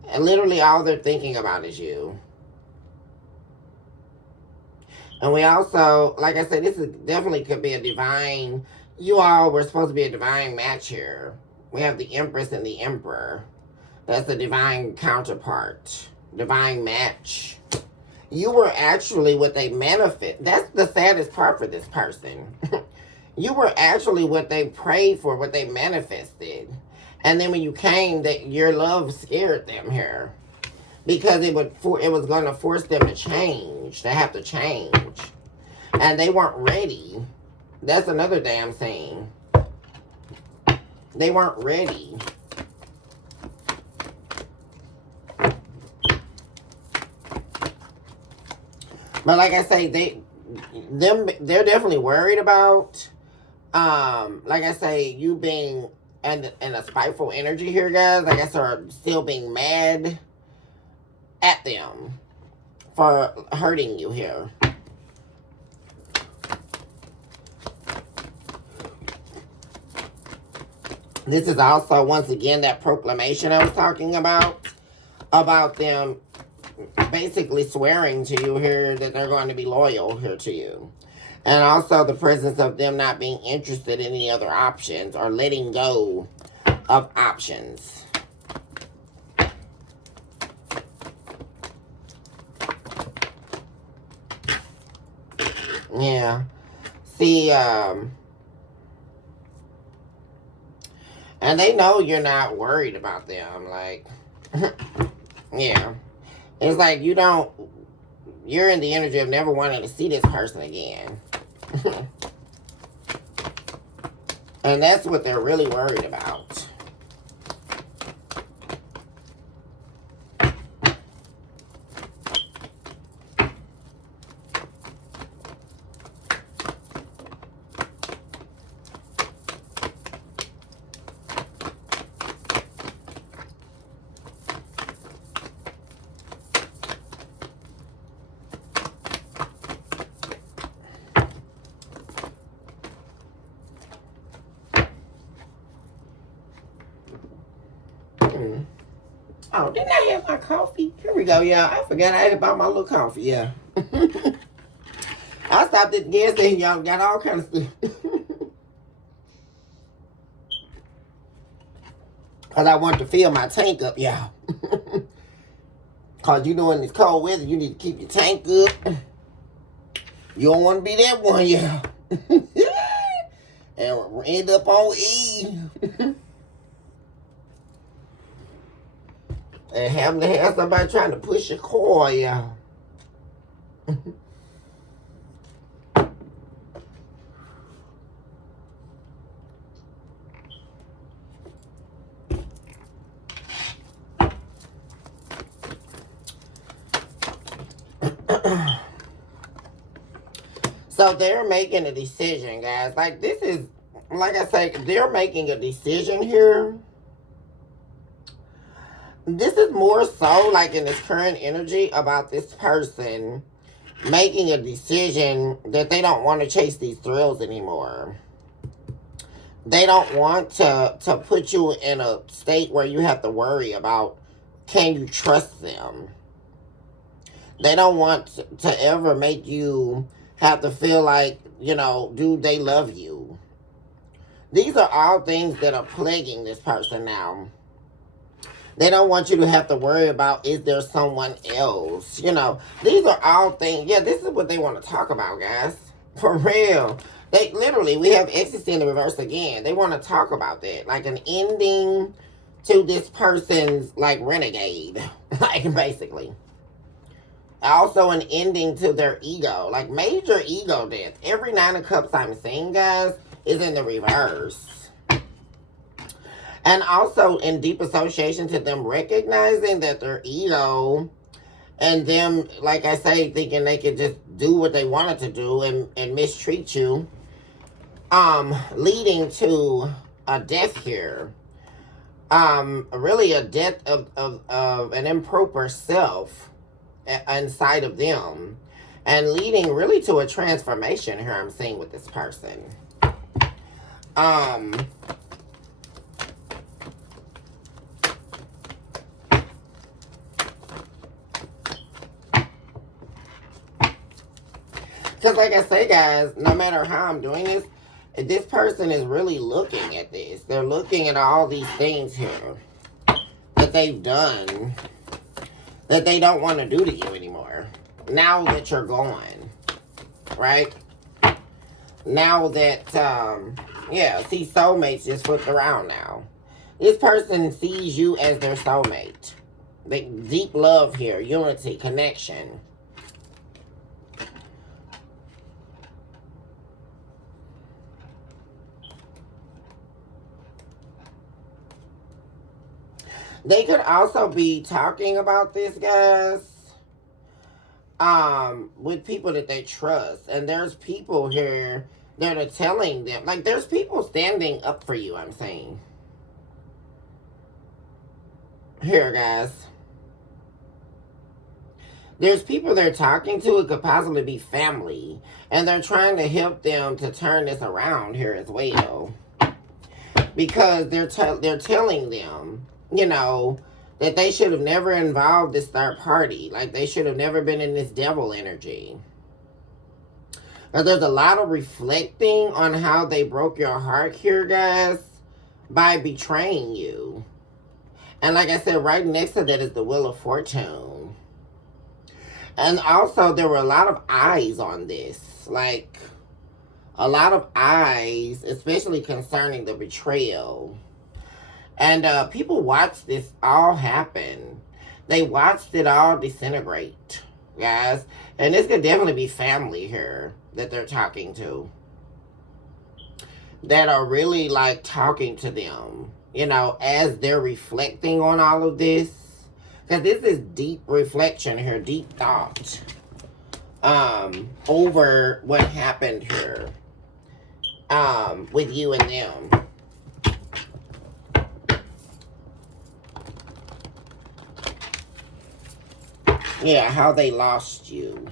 And literally all they're thinking about is you. And we also, like I said, this is definitely could be a divine... You all were supposed to be a divine match here. We have the Empress and the Emperor. That's a divine counterpart. Divine match. You were actually what they manifest. That's the saddest part for this person. You were actually what they prayed for, what they manifested. And then when you came, that your love scared them here. Because it was going to force them to change. They have to change. And they weren't ready. That's another damn thing. They weren't ready. But like I say, they're definitely worried about, like I say, you being in a spiteful energy here, guys. Like I said, are still being mad at them for hurting you here. This is also, once again, that proclamation I was talking about them basically swearing to you here that they're going to be loyal here to you. And also the presence of them not being interested in any other options or letting go of options. Yeah. See, and they know you're not worried about them. Like, yeah. It's like you're in the energy of never wanting to see this person again. And that's what they're really worried about. Oh, didn't I have my coffee? Here we go, y'all. I forgot I had bought my little coffee, yeah. I stopped at the gas station, y'all. Got all kinds of stuff. Because I wanted to fill my tank up, y'all. Because you know in this cold weather, you need to keep your tank up. You don't want to be that one, y'all. And end up on E. And having to have somebody trying to push your car, y'all. So they're making a decision, guys. Like, this is, like I say, they're making a decision here. This is more so like in this current energy about this person making a decision that they don't want to chase these thrills anymore. They don't want to put you in a state where you have to worry about, can you trust them? They don't want to ever make you have to feel like, you know, do they love you? These are all things that are plaguing this person now. They don't want you to have to worry about, is there someone else? You know, these are all things. Yeah, this is what they want to talk about, guys. For real. They literally, we have ecstasy in the reverse again. They want to talk about that. Like an ending to this person's, like, renegade. Like, basically. Also an ending to their ego. Like, major ego death. Every 9 of Cups I'm seeing, guys, is in the reverse. And also in deep association to them recognizing that their ego and them, like I say, thinking they could just do what they wanted to do and mistreat you, leading to a death here. Really a death of an improper self inside of them. And leading really to a transformation here I'm seeing with this person. Because like I say, guys, no matter how I'm doing this person is really looking at this. They're looking at all these things here that they've done that they don't want to do to you anymore. Now that you're gone, right? Now that, yeah, see, soulmates just flipped around now. This person sees you as their soulmate. Deep love here, unity, connection. They could also be talking about this, guys, with people that they trust. And there's people here that are telling them, like, there's people standing up for you, I'm saying. Here, guys. There's people they're talking to. It could possibly be family. And they're trying to help them to turn this around here as well. Because they're telling them, you know, that they should have never involved this third party. Like, they should have never been in this devil energy. But there's a lot of reflecting on how they broke your heart here, guys, by betraying you. And like I said, right next to that is the Wheel of Fortune. And also, there were a lot of eyes on this. Like, a lot of eyes, especially concerning the betrayal. And people watched this all happen. They watched it all disintegrate, guys. And this could definitely be family here that they're talking to. That are really, like, talking to them, you know, as they're reflecting on all of this. Because this is deep reflection here, deep thought over what happened here with you and them. Yeah, how they lost you.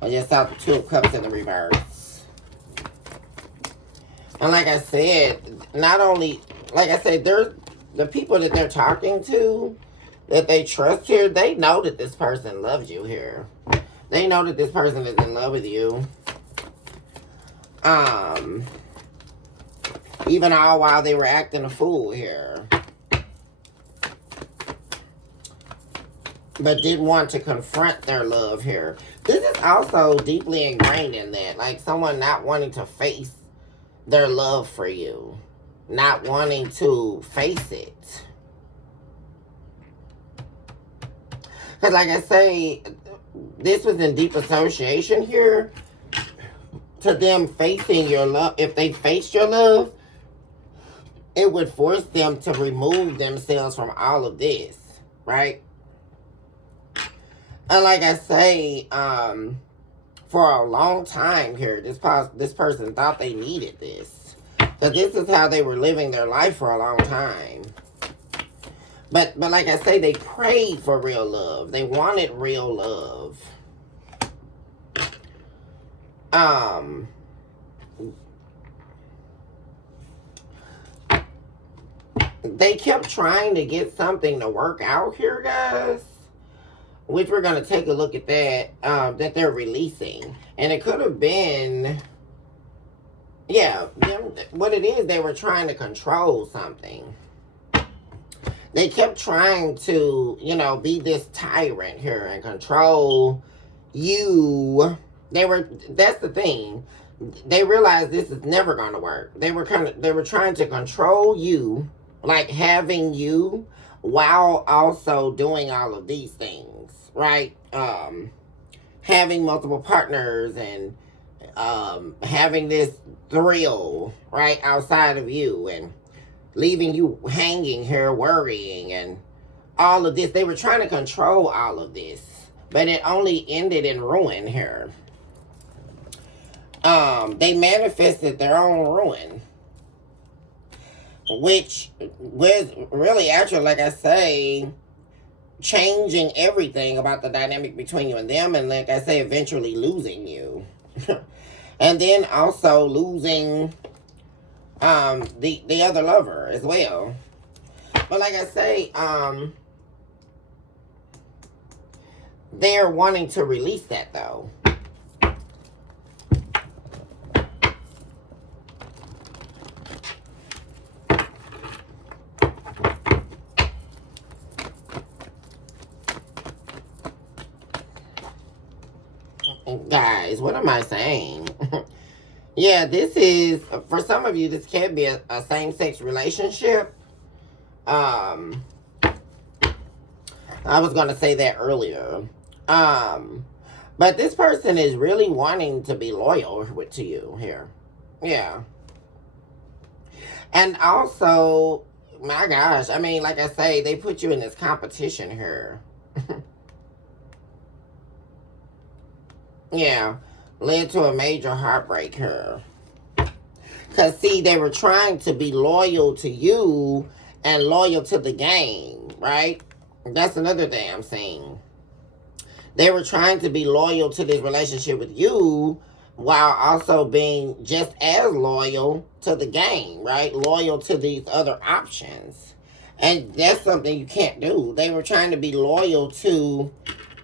I just saw the Two of Cups in the reverse. And like I said, not only, like I said, there's the people that they're talking to, that they trust here, they know that this person loves you here. They know that this person is in love with you. Even all while they were acting a fool here. But didn't want to confront their love here. This is also deeply ingrained in that. Like, someone not wanting to face their love for you. Not wanting to face it. Because like I say, this was in deep association here. To them facing your love. If they faced your love, it would force them to remove themselves from all of this. Right? And like I say, for a long time here, this person thought they needed this. That this is how they were living their life for a long time. But like I say, they prayed for real love. They wanted real love. They kept trying to get something to work out here, guys. Which we're going to take a look at that, that they're releasing. And it could have been, yeah, what it is, they were trying to control something. They kept trying to, you know, be this tyrant here and control you. That's the thing. They realized this is never going to work. They were trying to control you, like having you, while also doing all of these things, right? Having multiple partners and having this thrill, right, outside of you, and leaving you hanging here worrying and all of this. They were trying to control all of this, but it only ended in ruin here. They manifested their own ruin, which was really actually, like I say, changing everything about the dynamic between you and them, and like I say, eventually losing you. And then also losing the other lover as well. But like I say, they're wanting to release that though. Guys, what am I saying? Yeah, this is, for some of you, this can be a same-sex relationship. Um, I was going to say that earlier. But this person is really wanting to be loyal to you here. Yeah. And also, my gosh, I mean, like I say, they put you in this competition here. Yeah. Led to a major heartbreak here. Because, see, they were trying to be loyal to you and loyal to the game, right? That's another thing I'm saying. They were trying to be loyal to this relationship with you while also being just as loyal to the game, right? Loyal to these other options. And that's something you can't do. They were trying to be loyal to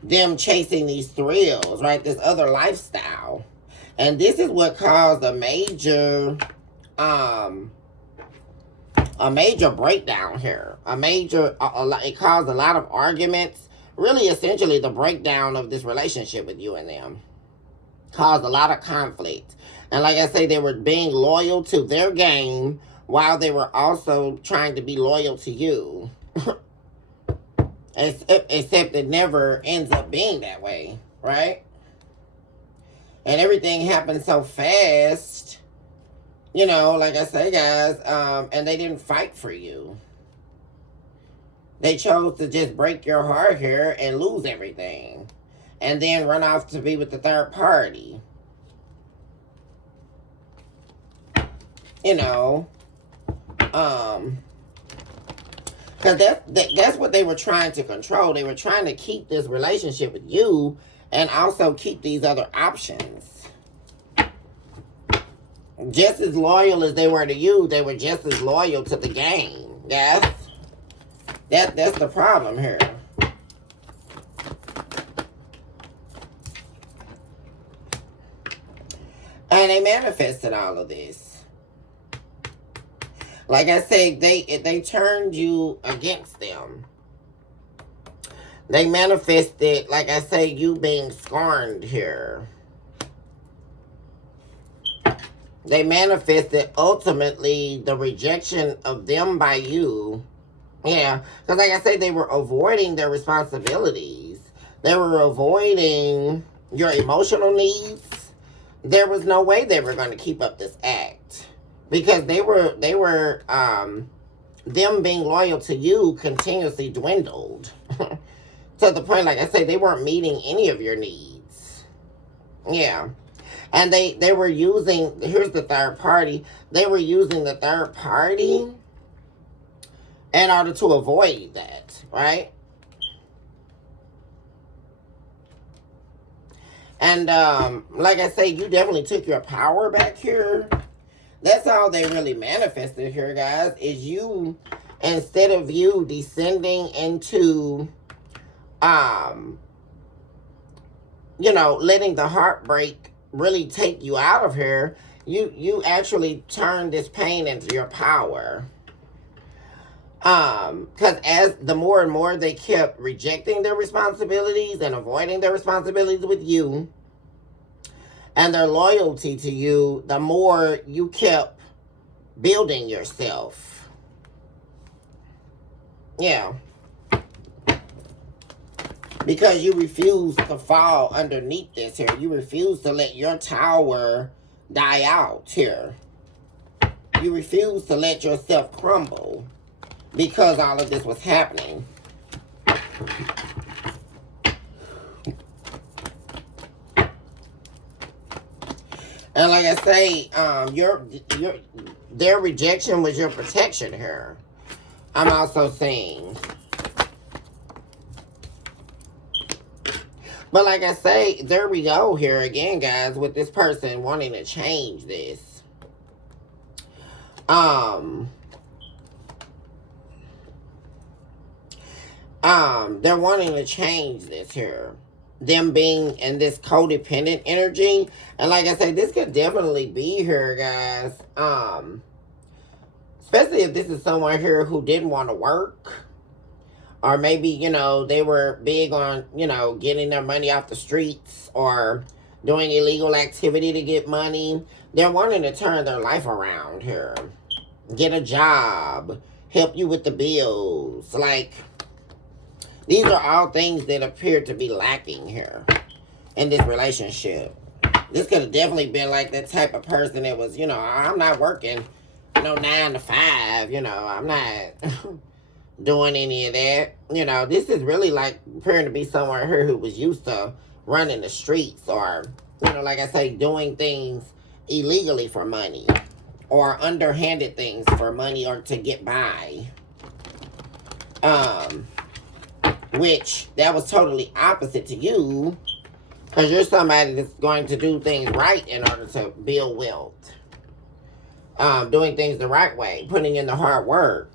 them chasing these thrills, right? This other lifestyle. And this is what caused a major breakdown here. It caused a lot of arguments. Really, essentially, the breakdown of this relationship with you and them caused a lot of conflict. And like I say, they were being loyal to their game while they were also trying to be loyal to you. Except it never ends up being that way, right? And everything happened so fast, you know, like I say, guys, and they didn't fight for you. They chose to just break your heart here and lose everything. And then run off to be with the third party. You know. Because that's what they were trying to control. They were trying to keep this relationship with you and also keep these other options. Just as loyal as they were to you, they were just as loyal to the game. Yes. That's the problem here. And they manifested all of this. Like I said, they turned you against them. They manifested, like I say, you being scorned here. They manifested ultimately the rejection of them by you. Yeah, because like I say, they were avoiding their responsibilities. They were avoiding your emotional needs. There was no way they were going to keep up this act. Because them being loyal to you continuously dwindled. To the point, like I say, they weren't meeting any of your needs. Yeah. And they were using, here's the third party. They were using the third party in order to avoid that, right? And like I say, you definitely took your power back here. That's all they really manifested here, guys, is you, instead of you descending into, you know, letting the heartbreak really take you out of here, you actually turned this pain into your power. Because as the more and more they kept rejecting their responsibilities and avoiding their responsibilities with you and their loyalty to you, the more you kept building yourself. Yeah. Because you refuse to fall underneath this here. You refuse to let your tower die out here. You refuse to let yourself crumble because all of this was happening. And like I say, their rejection was your protection here. I'm also saying. But like I say, there we go here again, guys, with this person wanting to change this. They're wanting to change this here. Them being in this codependent energy. And like I said, this could definitely be here, guys. Especially if this is someone here who didn't want to work. Or maybe, you know, they were big on, you know, getting their money off the streets or doing illegal activity to get money. They're wanting to turn their life around here. Get a job. Help you with the bills. Like, these are all things that appear to be lacking here in this relationship. This could have definitely been like that type of person that was, I'm not working, 9 to 5, I'm not doing any of that. This is really like appearing to be someone here who was used to running the streets or, like I say, doing things illegally for money or underhanded things for money or to get by. Which that was totally opposite to you because you're somebody that's going to do things right in order to build wealth. Doing things the right way, putting in the hard work.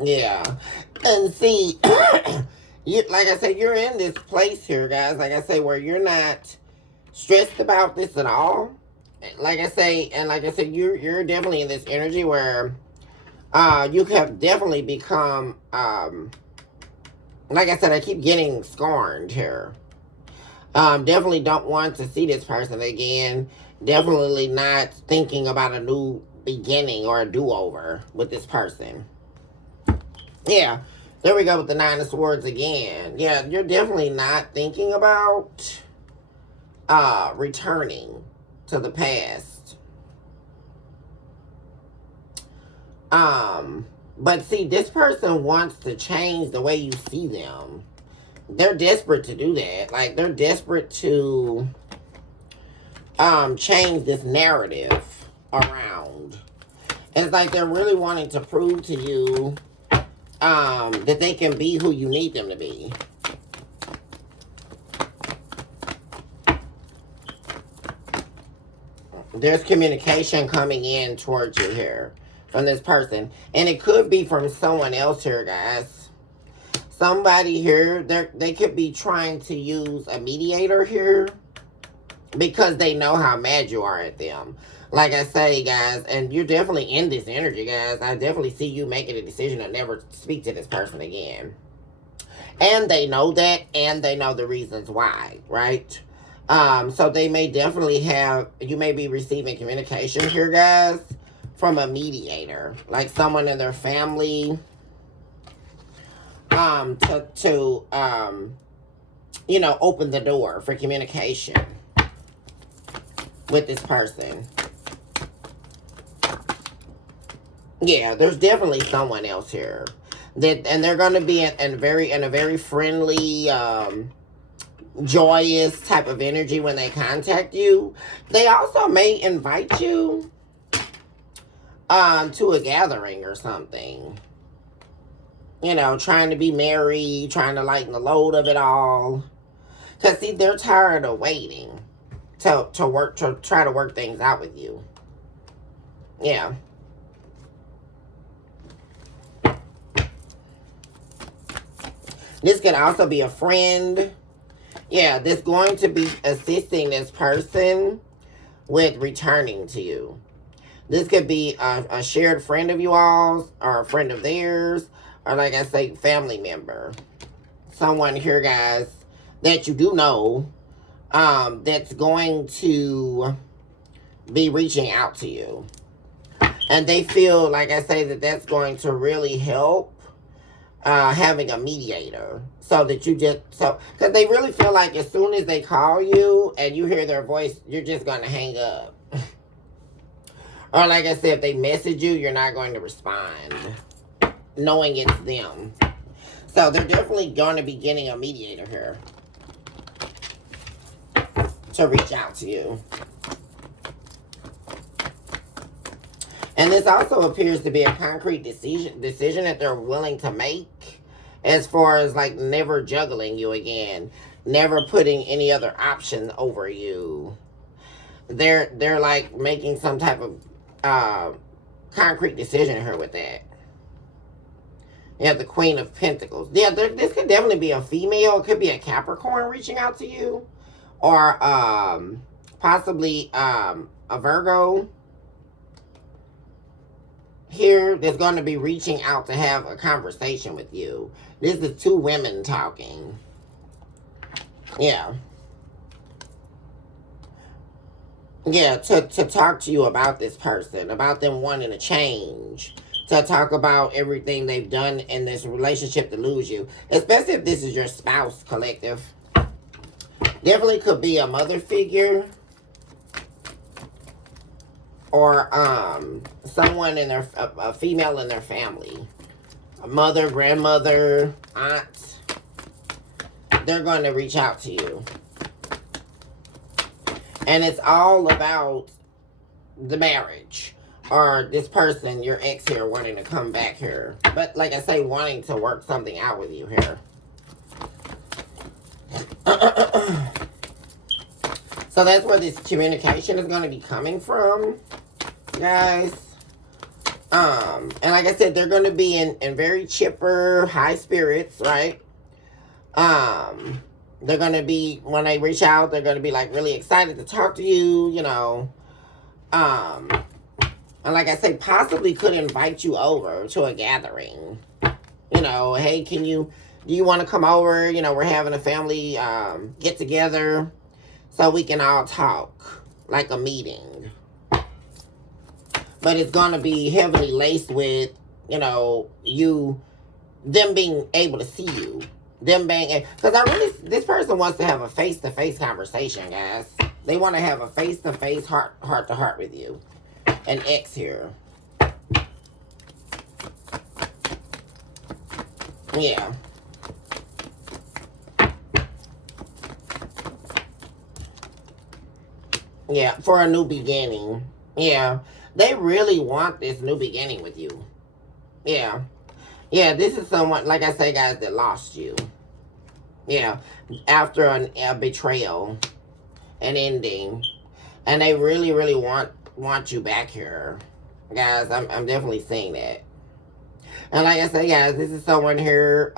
Yeah. And see, like I said, you're in this place here, guys, like I say, where you're not stressed about this at all. Like I say, you're definitely in this energy where you have definitely become, like I said, I keep getting scorned here. Definitely don't want to see this person again. Definitely not thinking about a new beginning or a do-over with this person. Yeah, there we go with the 9 of Swords again. Yeah, you're definitely not thinking about returning to the past. But see, this person wants to change the way you see them. They're desperate to do that. Like, they're desperate to change this narrative around. And it's like they're really wanting to prove to you that they can be who you need them to be. There's communication coming in towards you here from this person. And it could be from someone else here, guys. Somebody here, they could be trying to use a mediator here because they know how mad you are at them. Like I say, guys, and you're definitely in this energy, guys. I definitely see you making a decision to never speak to this person again. And they know that, and they know the reasons why, right? So they may definitely you may be receiving communication here, guys, from a mediator. Like someone in their family, to open the door for communication with this person. Yeah, there's definitely someone else here and they're going to be in a very friendly, joyous type of energy when they contact you. They also may invite you to a gathering or something. Trying to be merry, trying to lighten the load of it all. Because, see, they're tired of waiting to try to work things out with you. Yeah. This could also be a friend. Yeah, that's going to be assisting this person with returning to you. This could be a shared friend of you all's or a friend of theirs. Or like I say, family member. Someone here, guys, that you do know that's going to be reaching out to you. And they feel, like I say, that's going to really help having a mediator. So that because they really feel like as soon as they call you and you hear their voice, you're just going to hang up. Or like I said, if they message you, you're not going to respond, knowing it's them. So they're definitely going to be getting a mediator here to reach out to you. And this also appears to be a concrete decision that they're willing to make, as far as like never juggling you again, never putting any other option over you. They're like making some type of concrete decision here with that. You have the Queen of Pentacles. Yeah, this could definitely be a female. It could be a Capricorn reaching out to you. Or possibly a Virgo here that's going to be reaching out to have a conversation with you. This is two women talking. Yeah. Yeah, to talk to you about this person, about them wanting to change, to talk about everything they've done in this relationship to lose you, especially if this is your spouse, collective. Definitely could be a mother figure or someone in their, a female in their family, a mother, grandmother, aunt. They're going to reach out to you. And it's all about the marriage or this person, your ex here, wanting to come back here. But like I say, wanting to work something out with you here. So that's where this communication is going to be coming from, guys. And like I said, they're going to be in very chipper, high spirits, right? They're going to be, when they reach out, they're going to be like really excited to talk to you, you know. And like I say, possibly could invite you over to a gathering. You know, hey, do you want to come over? You know, we're having a family get together so we can all talk like a meeting. But it's going to be heavily laced with, you know, them being able to see you. Them being, because this person wants to have a face-to-face conversation, guys. They want to have a face-to-face, heart-to-heart with you. An ex here. Yeah. Yeah, for a new beginning. Yeah. They really want this new beginning with you. Yeah. Yeah, this is someone, like I say, guys, that lost you. Yeah. After a betrayal, an ending. And they really, really want you back here. Guys, I'm definitely seeing that. And like I say, guys, this is someone here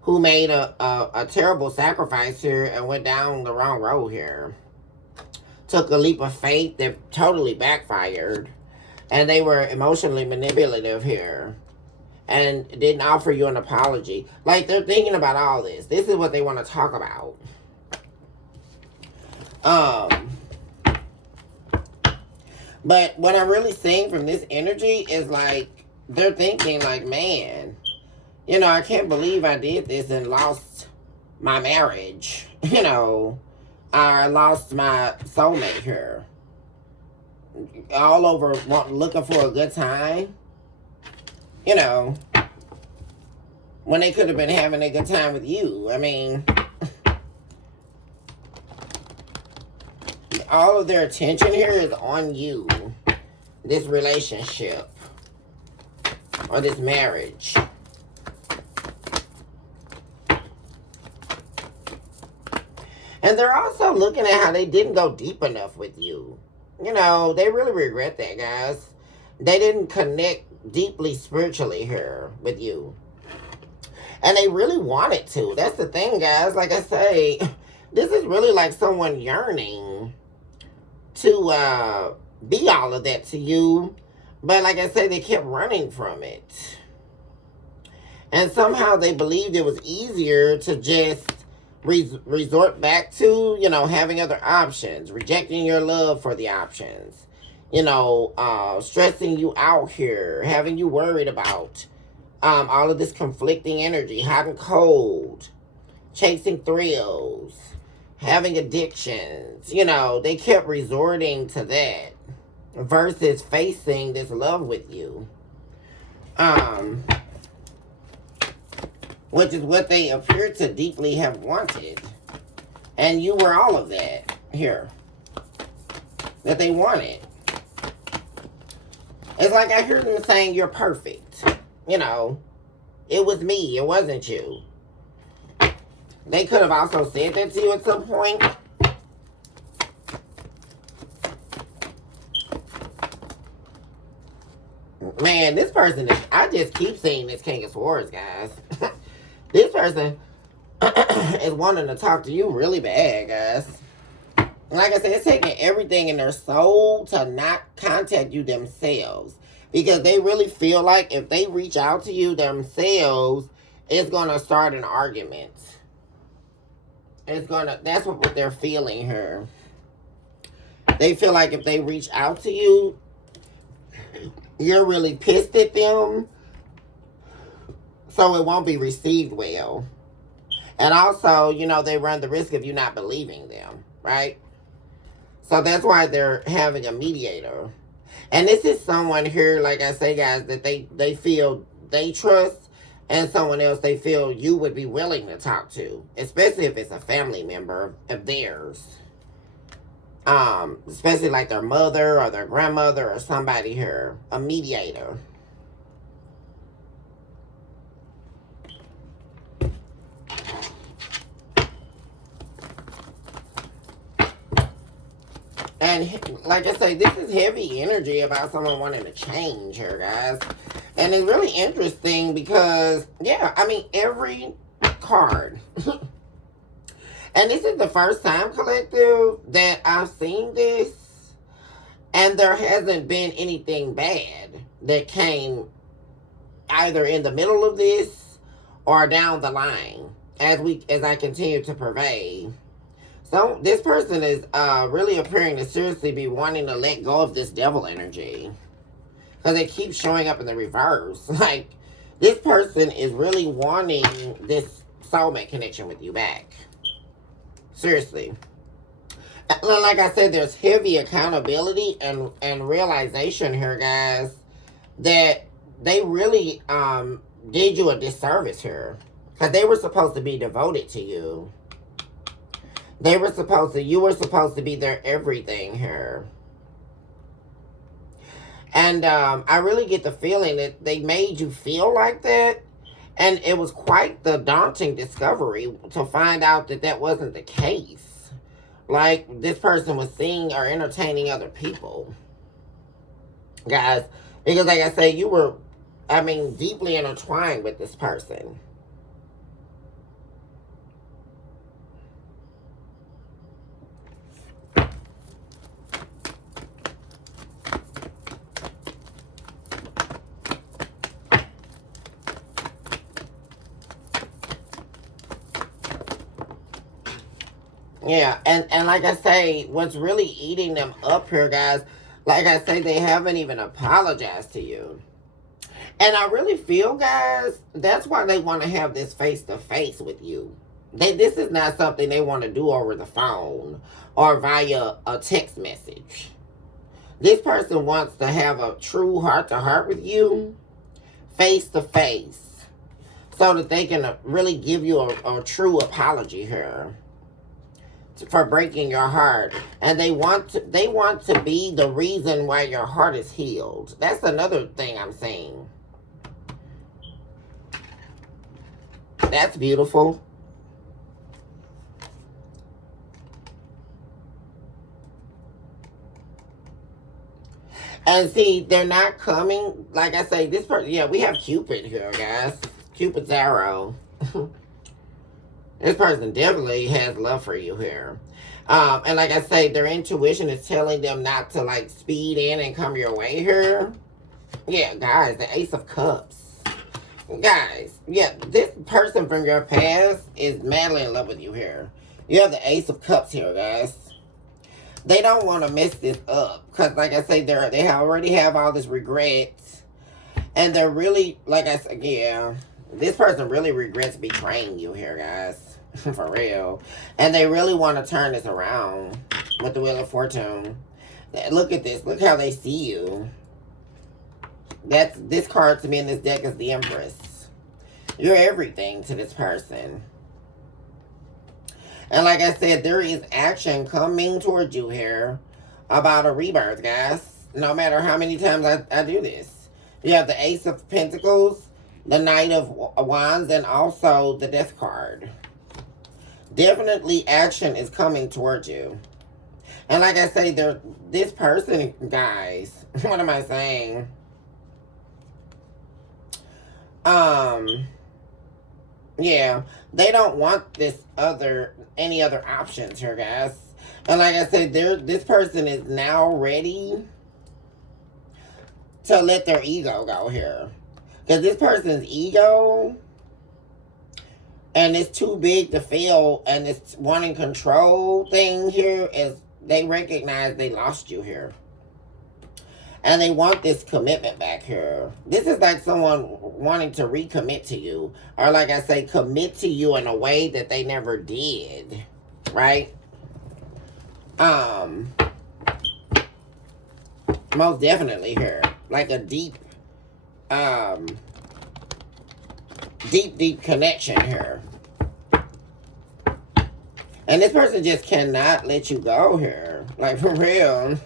who made a terrible sacrifice here and went down the wrong road here. Took a leap of faith that totally backfired. And they were emotionally manipulative here. And didn't offer you an apology. Like, they're thinking about all this. This is what they want to talk about. But what I'm really seeing from this energy is like, they're thinking like, man, you know, I can't believe I did this and lost my marriage. You know, I lost my soulmate here. All over looking for a good time. You know, when they could have been having a good time with you. I mean, all of their attention here is on you. This relationship. Or this marriage. And they're also looking at how they didn't go deep enough with you. You know, they really regret that, guys. They didn't connect deeply spiritually here with you. And they really wanted to. That's the thing, guys. Like I say, this is really like someone yearning to be all of that to you. But like I say, they kept running from it. And somehow they believed it was easier to just resort back to, you know, having other options. Rejecting your love for the options. You know, stressing you out here, having you worried about all of this conflicting energy, hot and cold, chasing thrills, having addictions. You know, they kept resorting to that versus facing this love with you. Which is what they appear to deeply have wanted. And you were all of that here that they wanted. It's like I hear them saying you're perfect. You know, it was me, it wasn't you. They could have also said that to you at some point. Man, this person is, I just keep seeing this King of Swords, guys. This person is wanting to talk to you really bad, guys. Like I said, it's taking everything in their soul to not contact you themselves. Because they really feel like if they reach out to you themselves, it's going to start an argument. That's what they're feeling here. They feel like if they reach out to you, you're really pissed at them, so it won't be received well. And also, they run the risk of you not believing them, right? So that's why they're having a mediator. And this is someone here, like I say, guys, that they feel they trust, and someone else they feel you would be willing to talk to, especially if it's a family member of theirs. Especially like their mother or their grandmother or somebody here, a mediator. And like I say, this is heavy energy about someone wanting to change here, guys. And it's really interesting because, yeah, I mean, every card. And this is the first time, collective, that I've seen this. And there hasn't been anything bad that came either in the middle of this or down the line as I continue to pervade. So this person is really appearing to seriously be wanting to let go of this devil energy. Because it keeps showing up in the reverse. Like, this person is really wanting this soulmate connection with you back. Seriously. Like I said, there's heavy accountability and realization here, guys, that they really did you a disservice here. Because they were supposed to be devoted to you. You were supposed to be their everything here. And I really get the feeling that they made you feel like that. And it was quite the daunting discovery to find out that that wasn't the case. Like, this person was seeing or entertaining other people. Guys, because like I say, you were, deeply intertwined with this person. Yeah, and like I say, what's really eating them up here, guys, like I say, they haven't even apologized to you. And I really feel, guys, that's why they want to have this face-to-face with you. This is not something they want to do over the phone or via a text message. This person wants to have a true heart-to-heart with you, face-to-face, so that they can really give you a true apology here for breaking your heart. And they want to be the reason why your heart is healed. That's another thing I'm saying. That's beautiful. And see, they're not coming. Like I say, this person, yeah, we have Cupid here, guys. Cupid's arrow. This person definitely has love for you here. And like I say, their intuition is telling them not to, like, speed in and come your way here. Yeah, guys, the Ace of Cups. Guys, yeah, this person from your past is madly in love with you here. You have the Ace of Cups here, guys. They don't want to mess this up. Because, like I say, they already have all this regret. And they're really, like I said, yeah, this person really regrets betraying you here, guys. For real. And they really want to turn this around with the Wheel of Fortune. Look at this. Look how they see you. This card to me in this deck is the Empress. You're everything to this person. And like I said, there is action coming towards you here about a rebirth, guys. No matter how many times I do this. You have the Ace of Pentacles, the Knight of Wands, and also the Death card. Definitely action is coming towards you. And like I say, this person, guys, what am I saying? Yeah, they don't want any other options here, guys. And like I said, this person is now ready to let their ego go here. Because this person's ego, and it's too big to fail, and it's wanting control thing here is they recognize they lost you here. And they want this commitment back here. This is like someone wanting to recommit to you. Or like I say, commit to you in a way that they never did. Right? Most definitely here. Like a deep connection here. And this person just cannot let you go here. Like, for real.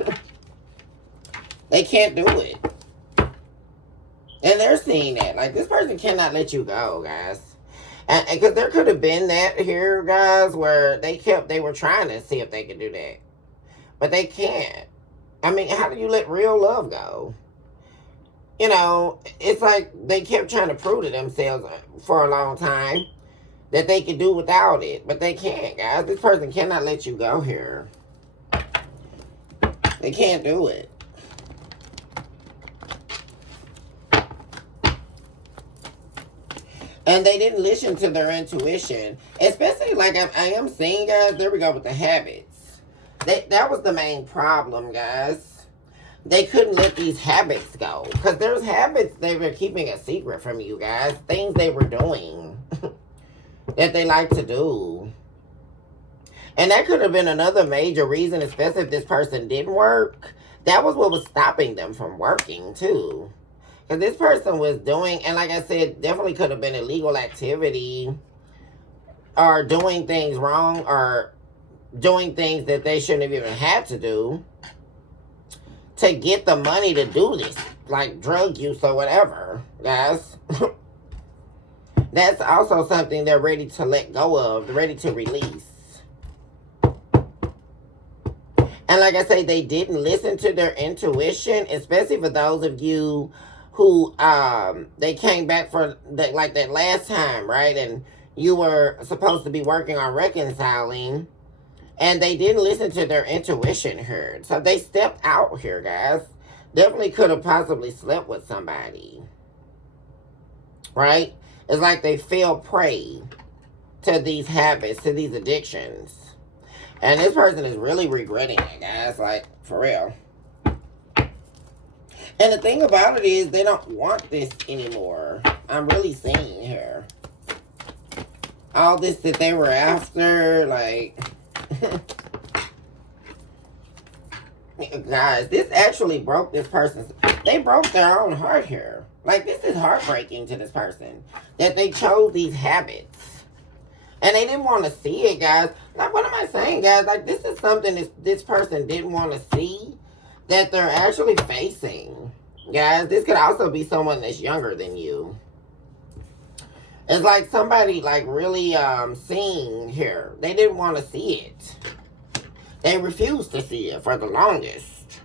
They can't do it. And they're seeing that. Like, this person cannot let you go, guys. And because there could have been that here, guys, where they were trying to see if they could do that. But they can't. I mean, how do you let real love go? You know, it's like they kept trying to prove to themselves for a long time that they could do without it. But they can't, guys. This person cannot let you go here. They can't do it. And they didn't listen to their intuition. Especially like I am seeing, guys. There we go with the habits. That was the main problem, guys. They couldn't let these habits go. Because there's habits they were keeping a secret from you, guys. Things they were doing that they like to do. And that could have been another major reason, especially if this person didn't work. That was what was stopping them from working, too. Because this person was doing, and like I said, definitely could have been illegal activity, or doing things wrong, or doing things that they shouldn't have even had to do to get the money to do this, like drug use or whatever, guys. That's also something they're ready to let go of, they're ready to release. And like I say, they didn't listen to their intuition, especially for those of you who they came back for like that last time, right? And you were supposed to be working on reconciling, and they didn't listen to their intuition here. So they stepped out here, guys. Definitely could have possibly slept with somebody, right? It's like they fell prey to these habits, to these addictions. And this person is really regretting it, guys. Like, for real. And the thing about it is, they don't want this anymore. I'm really seeing here. All this that they were after, like... Guys, this actually broke this person's... They broke their own heart here. Like, this is heartbreaking to this person. That they chose these habits. And they didn't want to see it, guys. Like, what am I saying, guys? Like, this is something this person didn't want to see, that they're actually facing. Guys, this could also be someone that's younger than you. It's like somebody like really seeing here. They didn't want to see it. They refused to see it for the longest.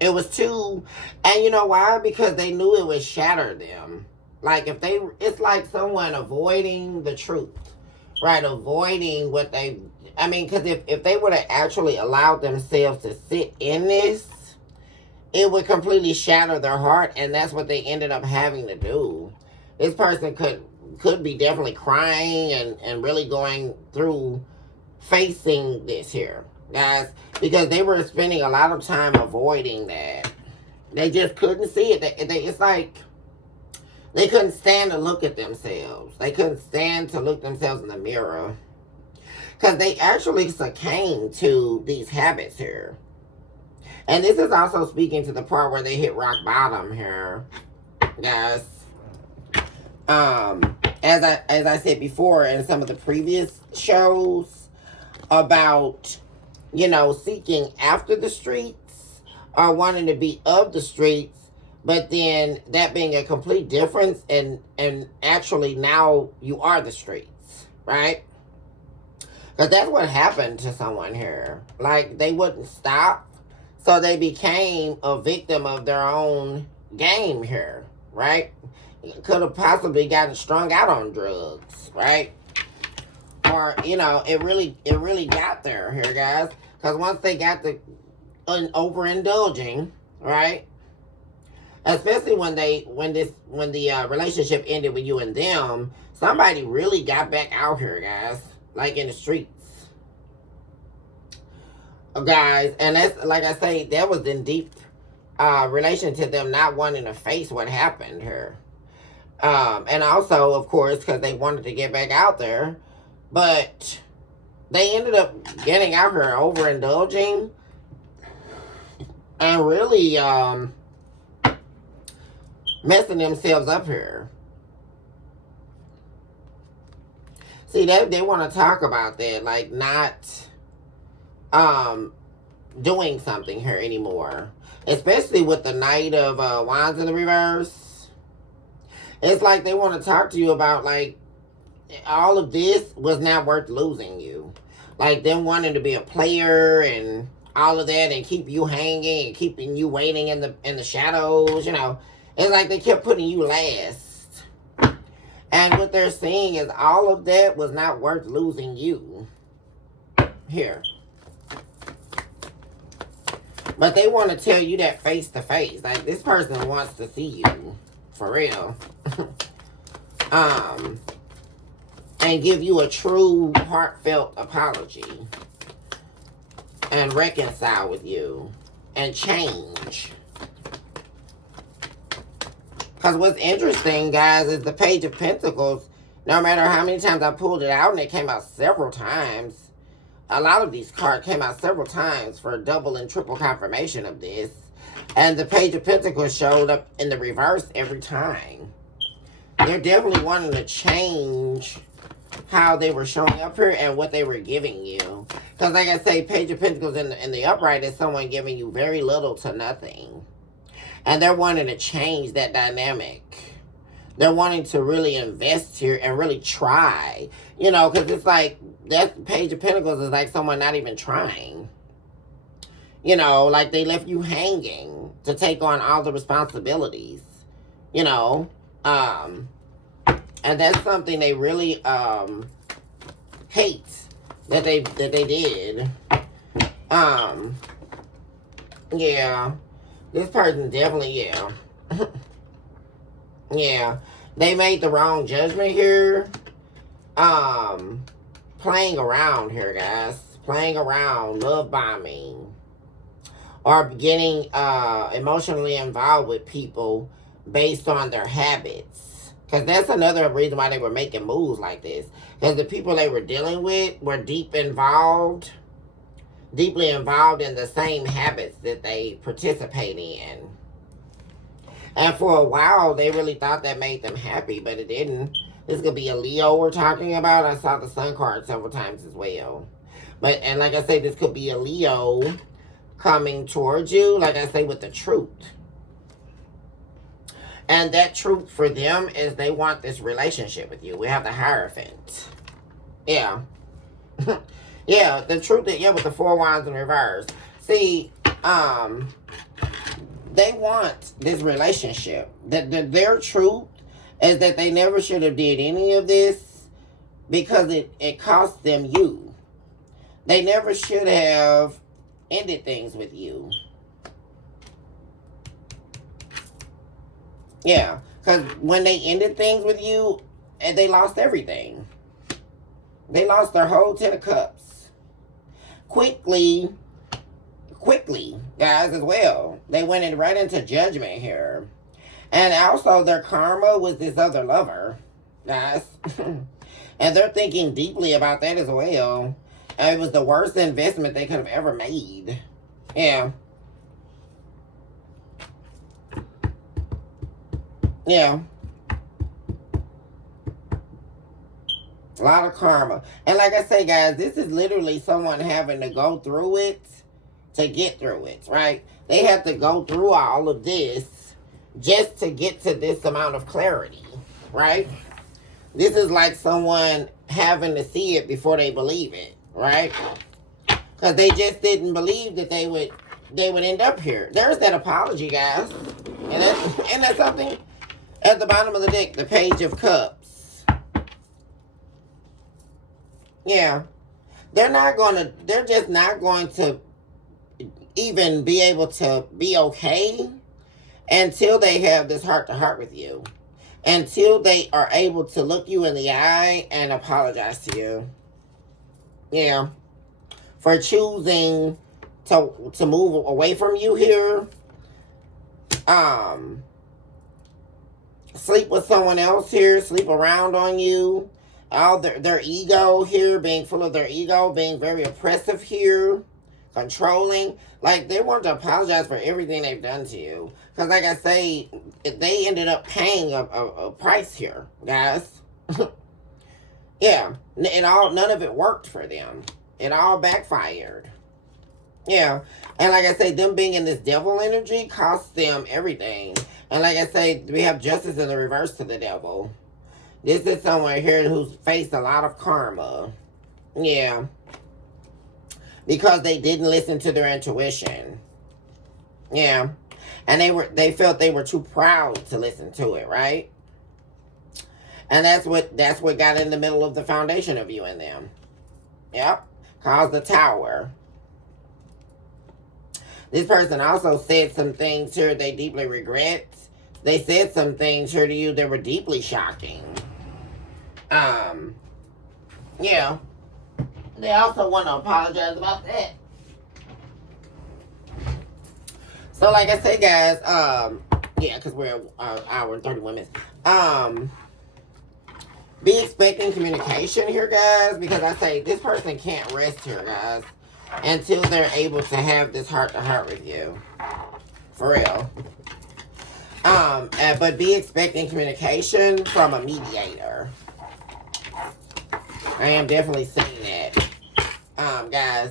It was too, and you know why? Because they knew it would shatter them. Like if they, it's like someone avoiding the truth, right? Avoiding what they, I mean, because if they would have actually allowed themselves to sit in this, it would completely shatter their heart, and that's what they ended up having to do. This person could be definitely crying and really going through facing this here, guys, because they were spending a lot of time avoiding that. They just couldn't see it. It's like they couldn't stand to look at themselves. They couldn't stand to look themselves in the mirror, because they actually succumbed to these habits here. And this is also speaking to the part where they hit rock bottom here, guys. As I said before in some of the previous shows about, you know, seeking after the streets or wanting to be of the streets, but then that being a complete difference, and actually now you are the streets, right? Because that's what happened to someone here. Like, they wouldn't stop, so they became a victim of their own game here, right? Could have possibly gotten strung out on drugs, right? Or, you know, it really got there here, guys. Because once they got the overindulging, right? Especially when the relationship ended with you and them, Somebody really got back out here, guys. Like in the streets. Guys, and that's, like I say, that was in deep relation to them not wanting to face what happened here. And also, of course, because they wanted to get back out there. But they ended up getting out here overindulging. And really messing themselves up here. See, they want to talk about that, like not doing something here anymore. Especially with the Knight of Wands in the reverse. It's like they want to talk to you about, like, all of this was not worth losing you. Like, them wanting to be a player and all of that and keep you hanging and keeping you waiting in the shadows, you know. It's like they kept putting you last. And what they're saying is all of that was not worth losing you. Here. But they want to tell you that face to face. Like, this person wants to see you. For real. And give you a true, heartfelt apology. And reconcile with you. And change. Because what's interesting, guys, is the Page of Pentacles. No matter how many times I pulled it out, and it came out several times. A lot of these cards came out several times for double and triple confirmation of this. And the Page of Pentacles showed up in the reverse every time. They're definitely wanting to change how they were showing up here and what they were giving you. Because like I say, Page of Pentacles in the upright is someone giving you very little to nothing. And they're wanting to change that dynamic. They're wanting to really invest here and really try. You know, because it's like, that Page of Pentacles is like someone not even trying. You know, like they left you hanging to take on all the responsibilities. You know. And that's something they really hate that they did. Yeah. This person definitely, yeah. Yeah. They made the wrong judgment here. Playing around here, guys. Playing around, love bombing. Or getting emotionally involved with people based on their habits. Because that's another reason why they were making moves like this. Because the people they were dealing with were deeply involved in the same habits that they participate in. And for a while, they really thought that made them happy, but it didn't. This could be a Leo we're talking about. I saw the Sun card several times as well. And like I say, this could be a Leo coming towards you, like I say, with the truth. And that truth for them is they want this relationship with you. We have the Hierophant. Yeah. Yeah, the truth is, yeah, with the Four Wands in reverse. See, they want this relationship. Their truth is that they never should have did any of this because it cost them you. They never should have ended things with you. Yeah, because when they ended things with you, they lost everything. They lost their whole 10 of Cups. Quickly, guys, as well. They went right into judgment here. And also their karma was this other lover, guys. And they're thinking deeply about that as well. And it was the worst investment they could have ever made. Yeah. Yeah. A lot of karma. And like I say, guys, this is literally someone having to go through it to get through it, right? They have to go through all of this just to get to this amount of clarity, right? This is like someone having to see it before they believe it, right? Because they just didn't believe that they would end up here. There's that apology, guys. And that's something at the bottom of the deck, the Page of Cups. Yeah. They're just not going to even be able to be okay until they have this heart-to-heart with you. until they are able to look you in the eye and apologize to you. Yeah. For choosing to move away from you here. Sleep with someone else here, sleep around on you. All their ego here, being full of their ego, being very oppressive here, controlling. Like, they want to apologize for everything they've done to you. Because, like I say, they ended up paying a price here, guys. Yeah, none of it worked for them. It all backfired. Yeah, and like I say, them being in this devil energy cost them everything. And like I say, we have justice in the reverse to the devil. This is someone here who's faced a lot of karma. Yeah. Because they didn't listen to their intuition. Yeah. And they felt they were too proud to listen to it, right? And that's what got in the middle of the foundation of you and them. Yep. Caused the tower. This person also said some things here they deeply regret. They said some things here to you that were deeply shocking. Yeah. They also want to apologize about that. So, like I said, guys, yeah, because we're an hour and 31 minutes. Be expecting communication here, guys, because I say this person can't rest here, guys, until they're able to have this heart-to-heart with you. For real. But be expecting communication from a mediator. I am definitely seeing that. Guys.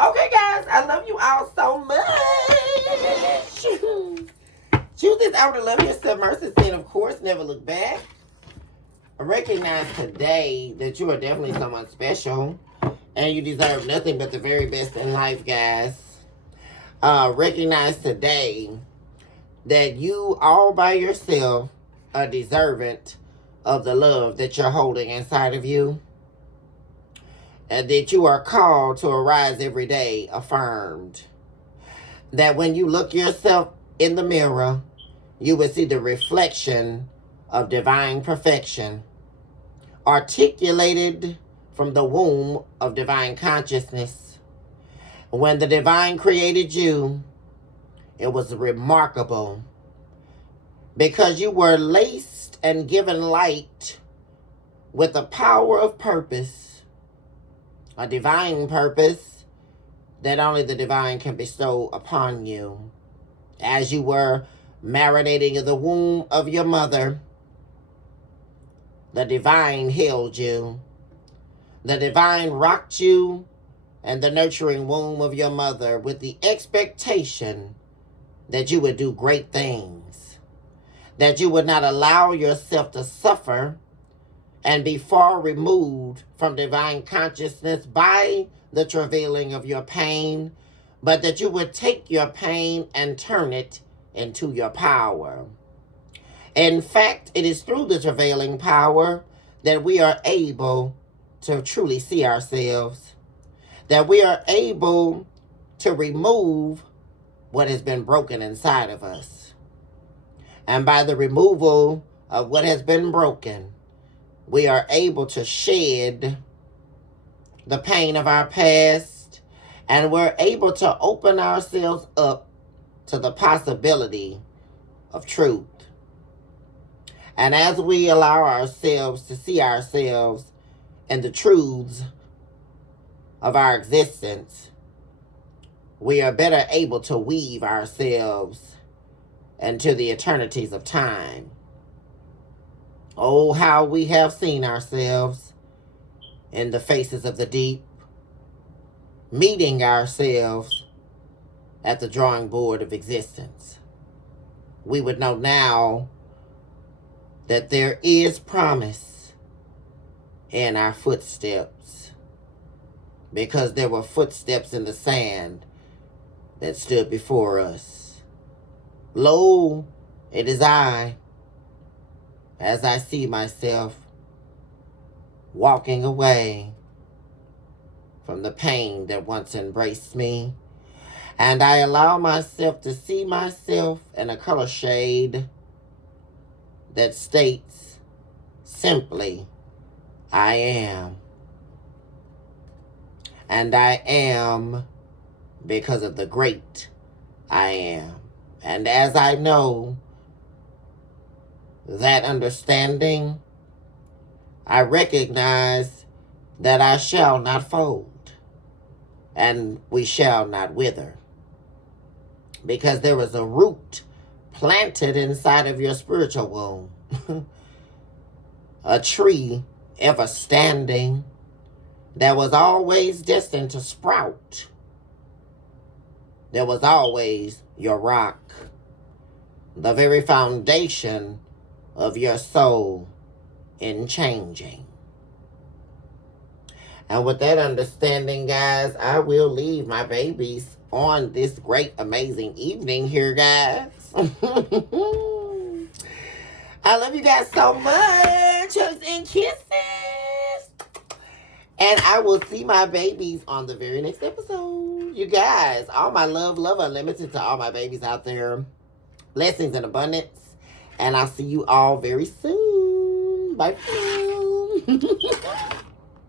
Okay, guys, I love you all so much. Choose this hour to love yourself, mercy, sin, of course, never look back. Recognize today that you are definitely someone special and you deserve nothing but the very best in life, guys. Recognize today that you all by yourself are deserving of the love that you're holding inside of you, and that you are called to arise every day affirmed. That when you look yourself in the mirror, you will see the reflection of divine perfection, articulated from the womb of divine consciousness. When the divine created you, it was remarkable because you were laced and given light with the power of purpose, a divine purpose that only the divine can bestow upon you. As you were marinating in the womb of your mother, the divine held you. The divine rocked you in the nurturing womb of your mother with the expectation that you would do great things, that you would not allow yourself to suffer and be far removed from divine consciousness by the travailing of your pain, but that you would take your pain and turn it into your power. In fact, it is through the travailing power that we are able to truly see ourselves, that we are able to remove what has been broken inside of us. And by the removal of what has been broken, we are able to shed the pain of our past, and we're able to open ourselves up to the possibility of truth. And as we allow ourselves to see ourselves and the truths of our existence, we are better able to weave ourselves into the eternities of time. Oh, how we have seen ourselves in the faces of the deep, meeting ourselves at the drawing board of existence. We would know now that there is promise in our footsteps, because there were footsteps in the sand that stood before us. Lo, it is I, as I see myself walking away from the pain that once embraced me, and I allow myself to see myself in a color shade that states simply, I am. And I am because of the great I am. And as I know that understanding, I recognize that I shall not fold and we shall not wither. Because there is a root planted inside of your spiritual womb. A tree ever standing that was always destined to sprout. There was always your rock, the very foundation of your soul in changing. And with that understanding, guys, I will leave my babies on this great, amazing evening here, guys. I love you guys so much. Hugs and kisses. And I will see my babies on the very next episode. You guys, all my love unlimited to all my babies out there. Blessings and abundance. And I'll see you all very soon. Bye for now.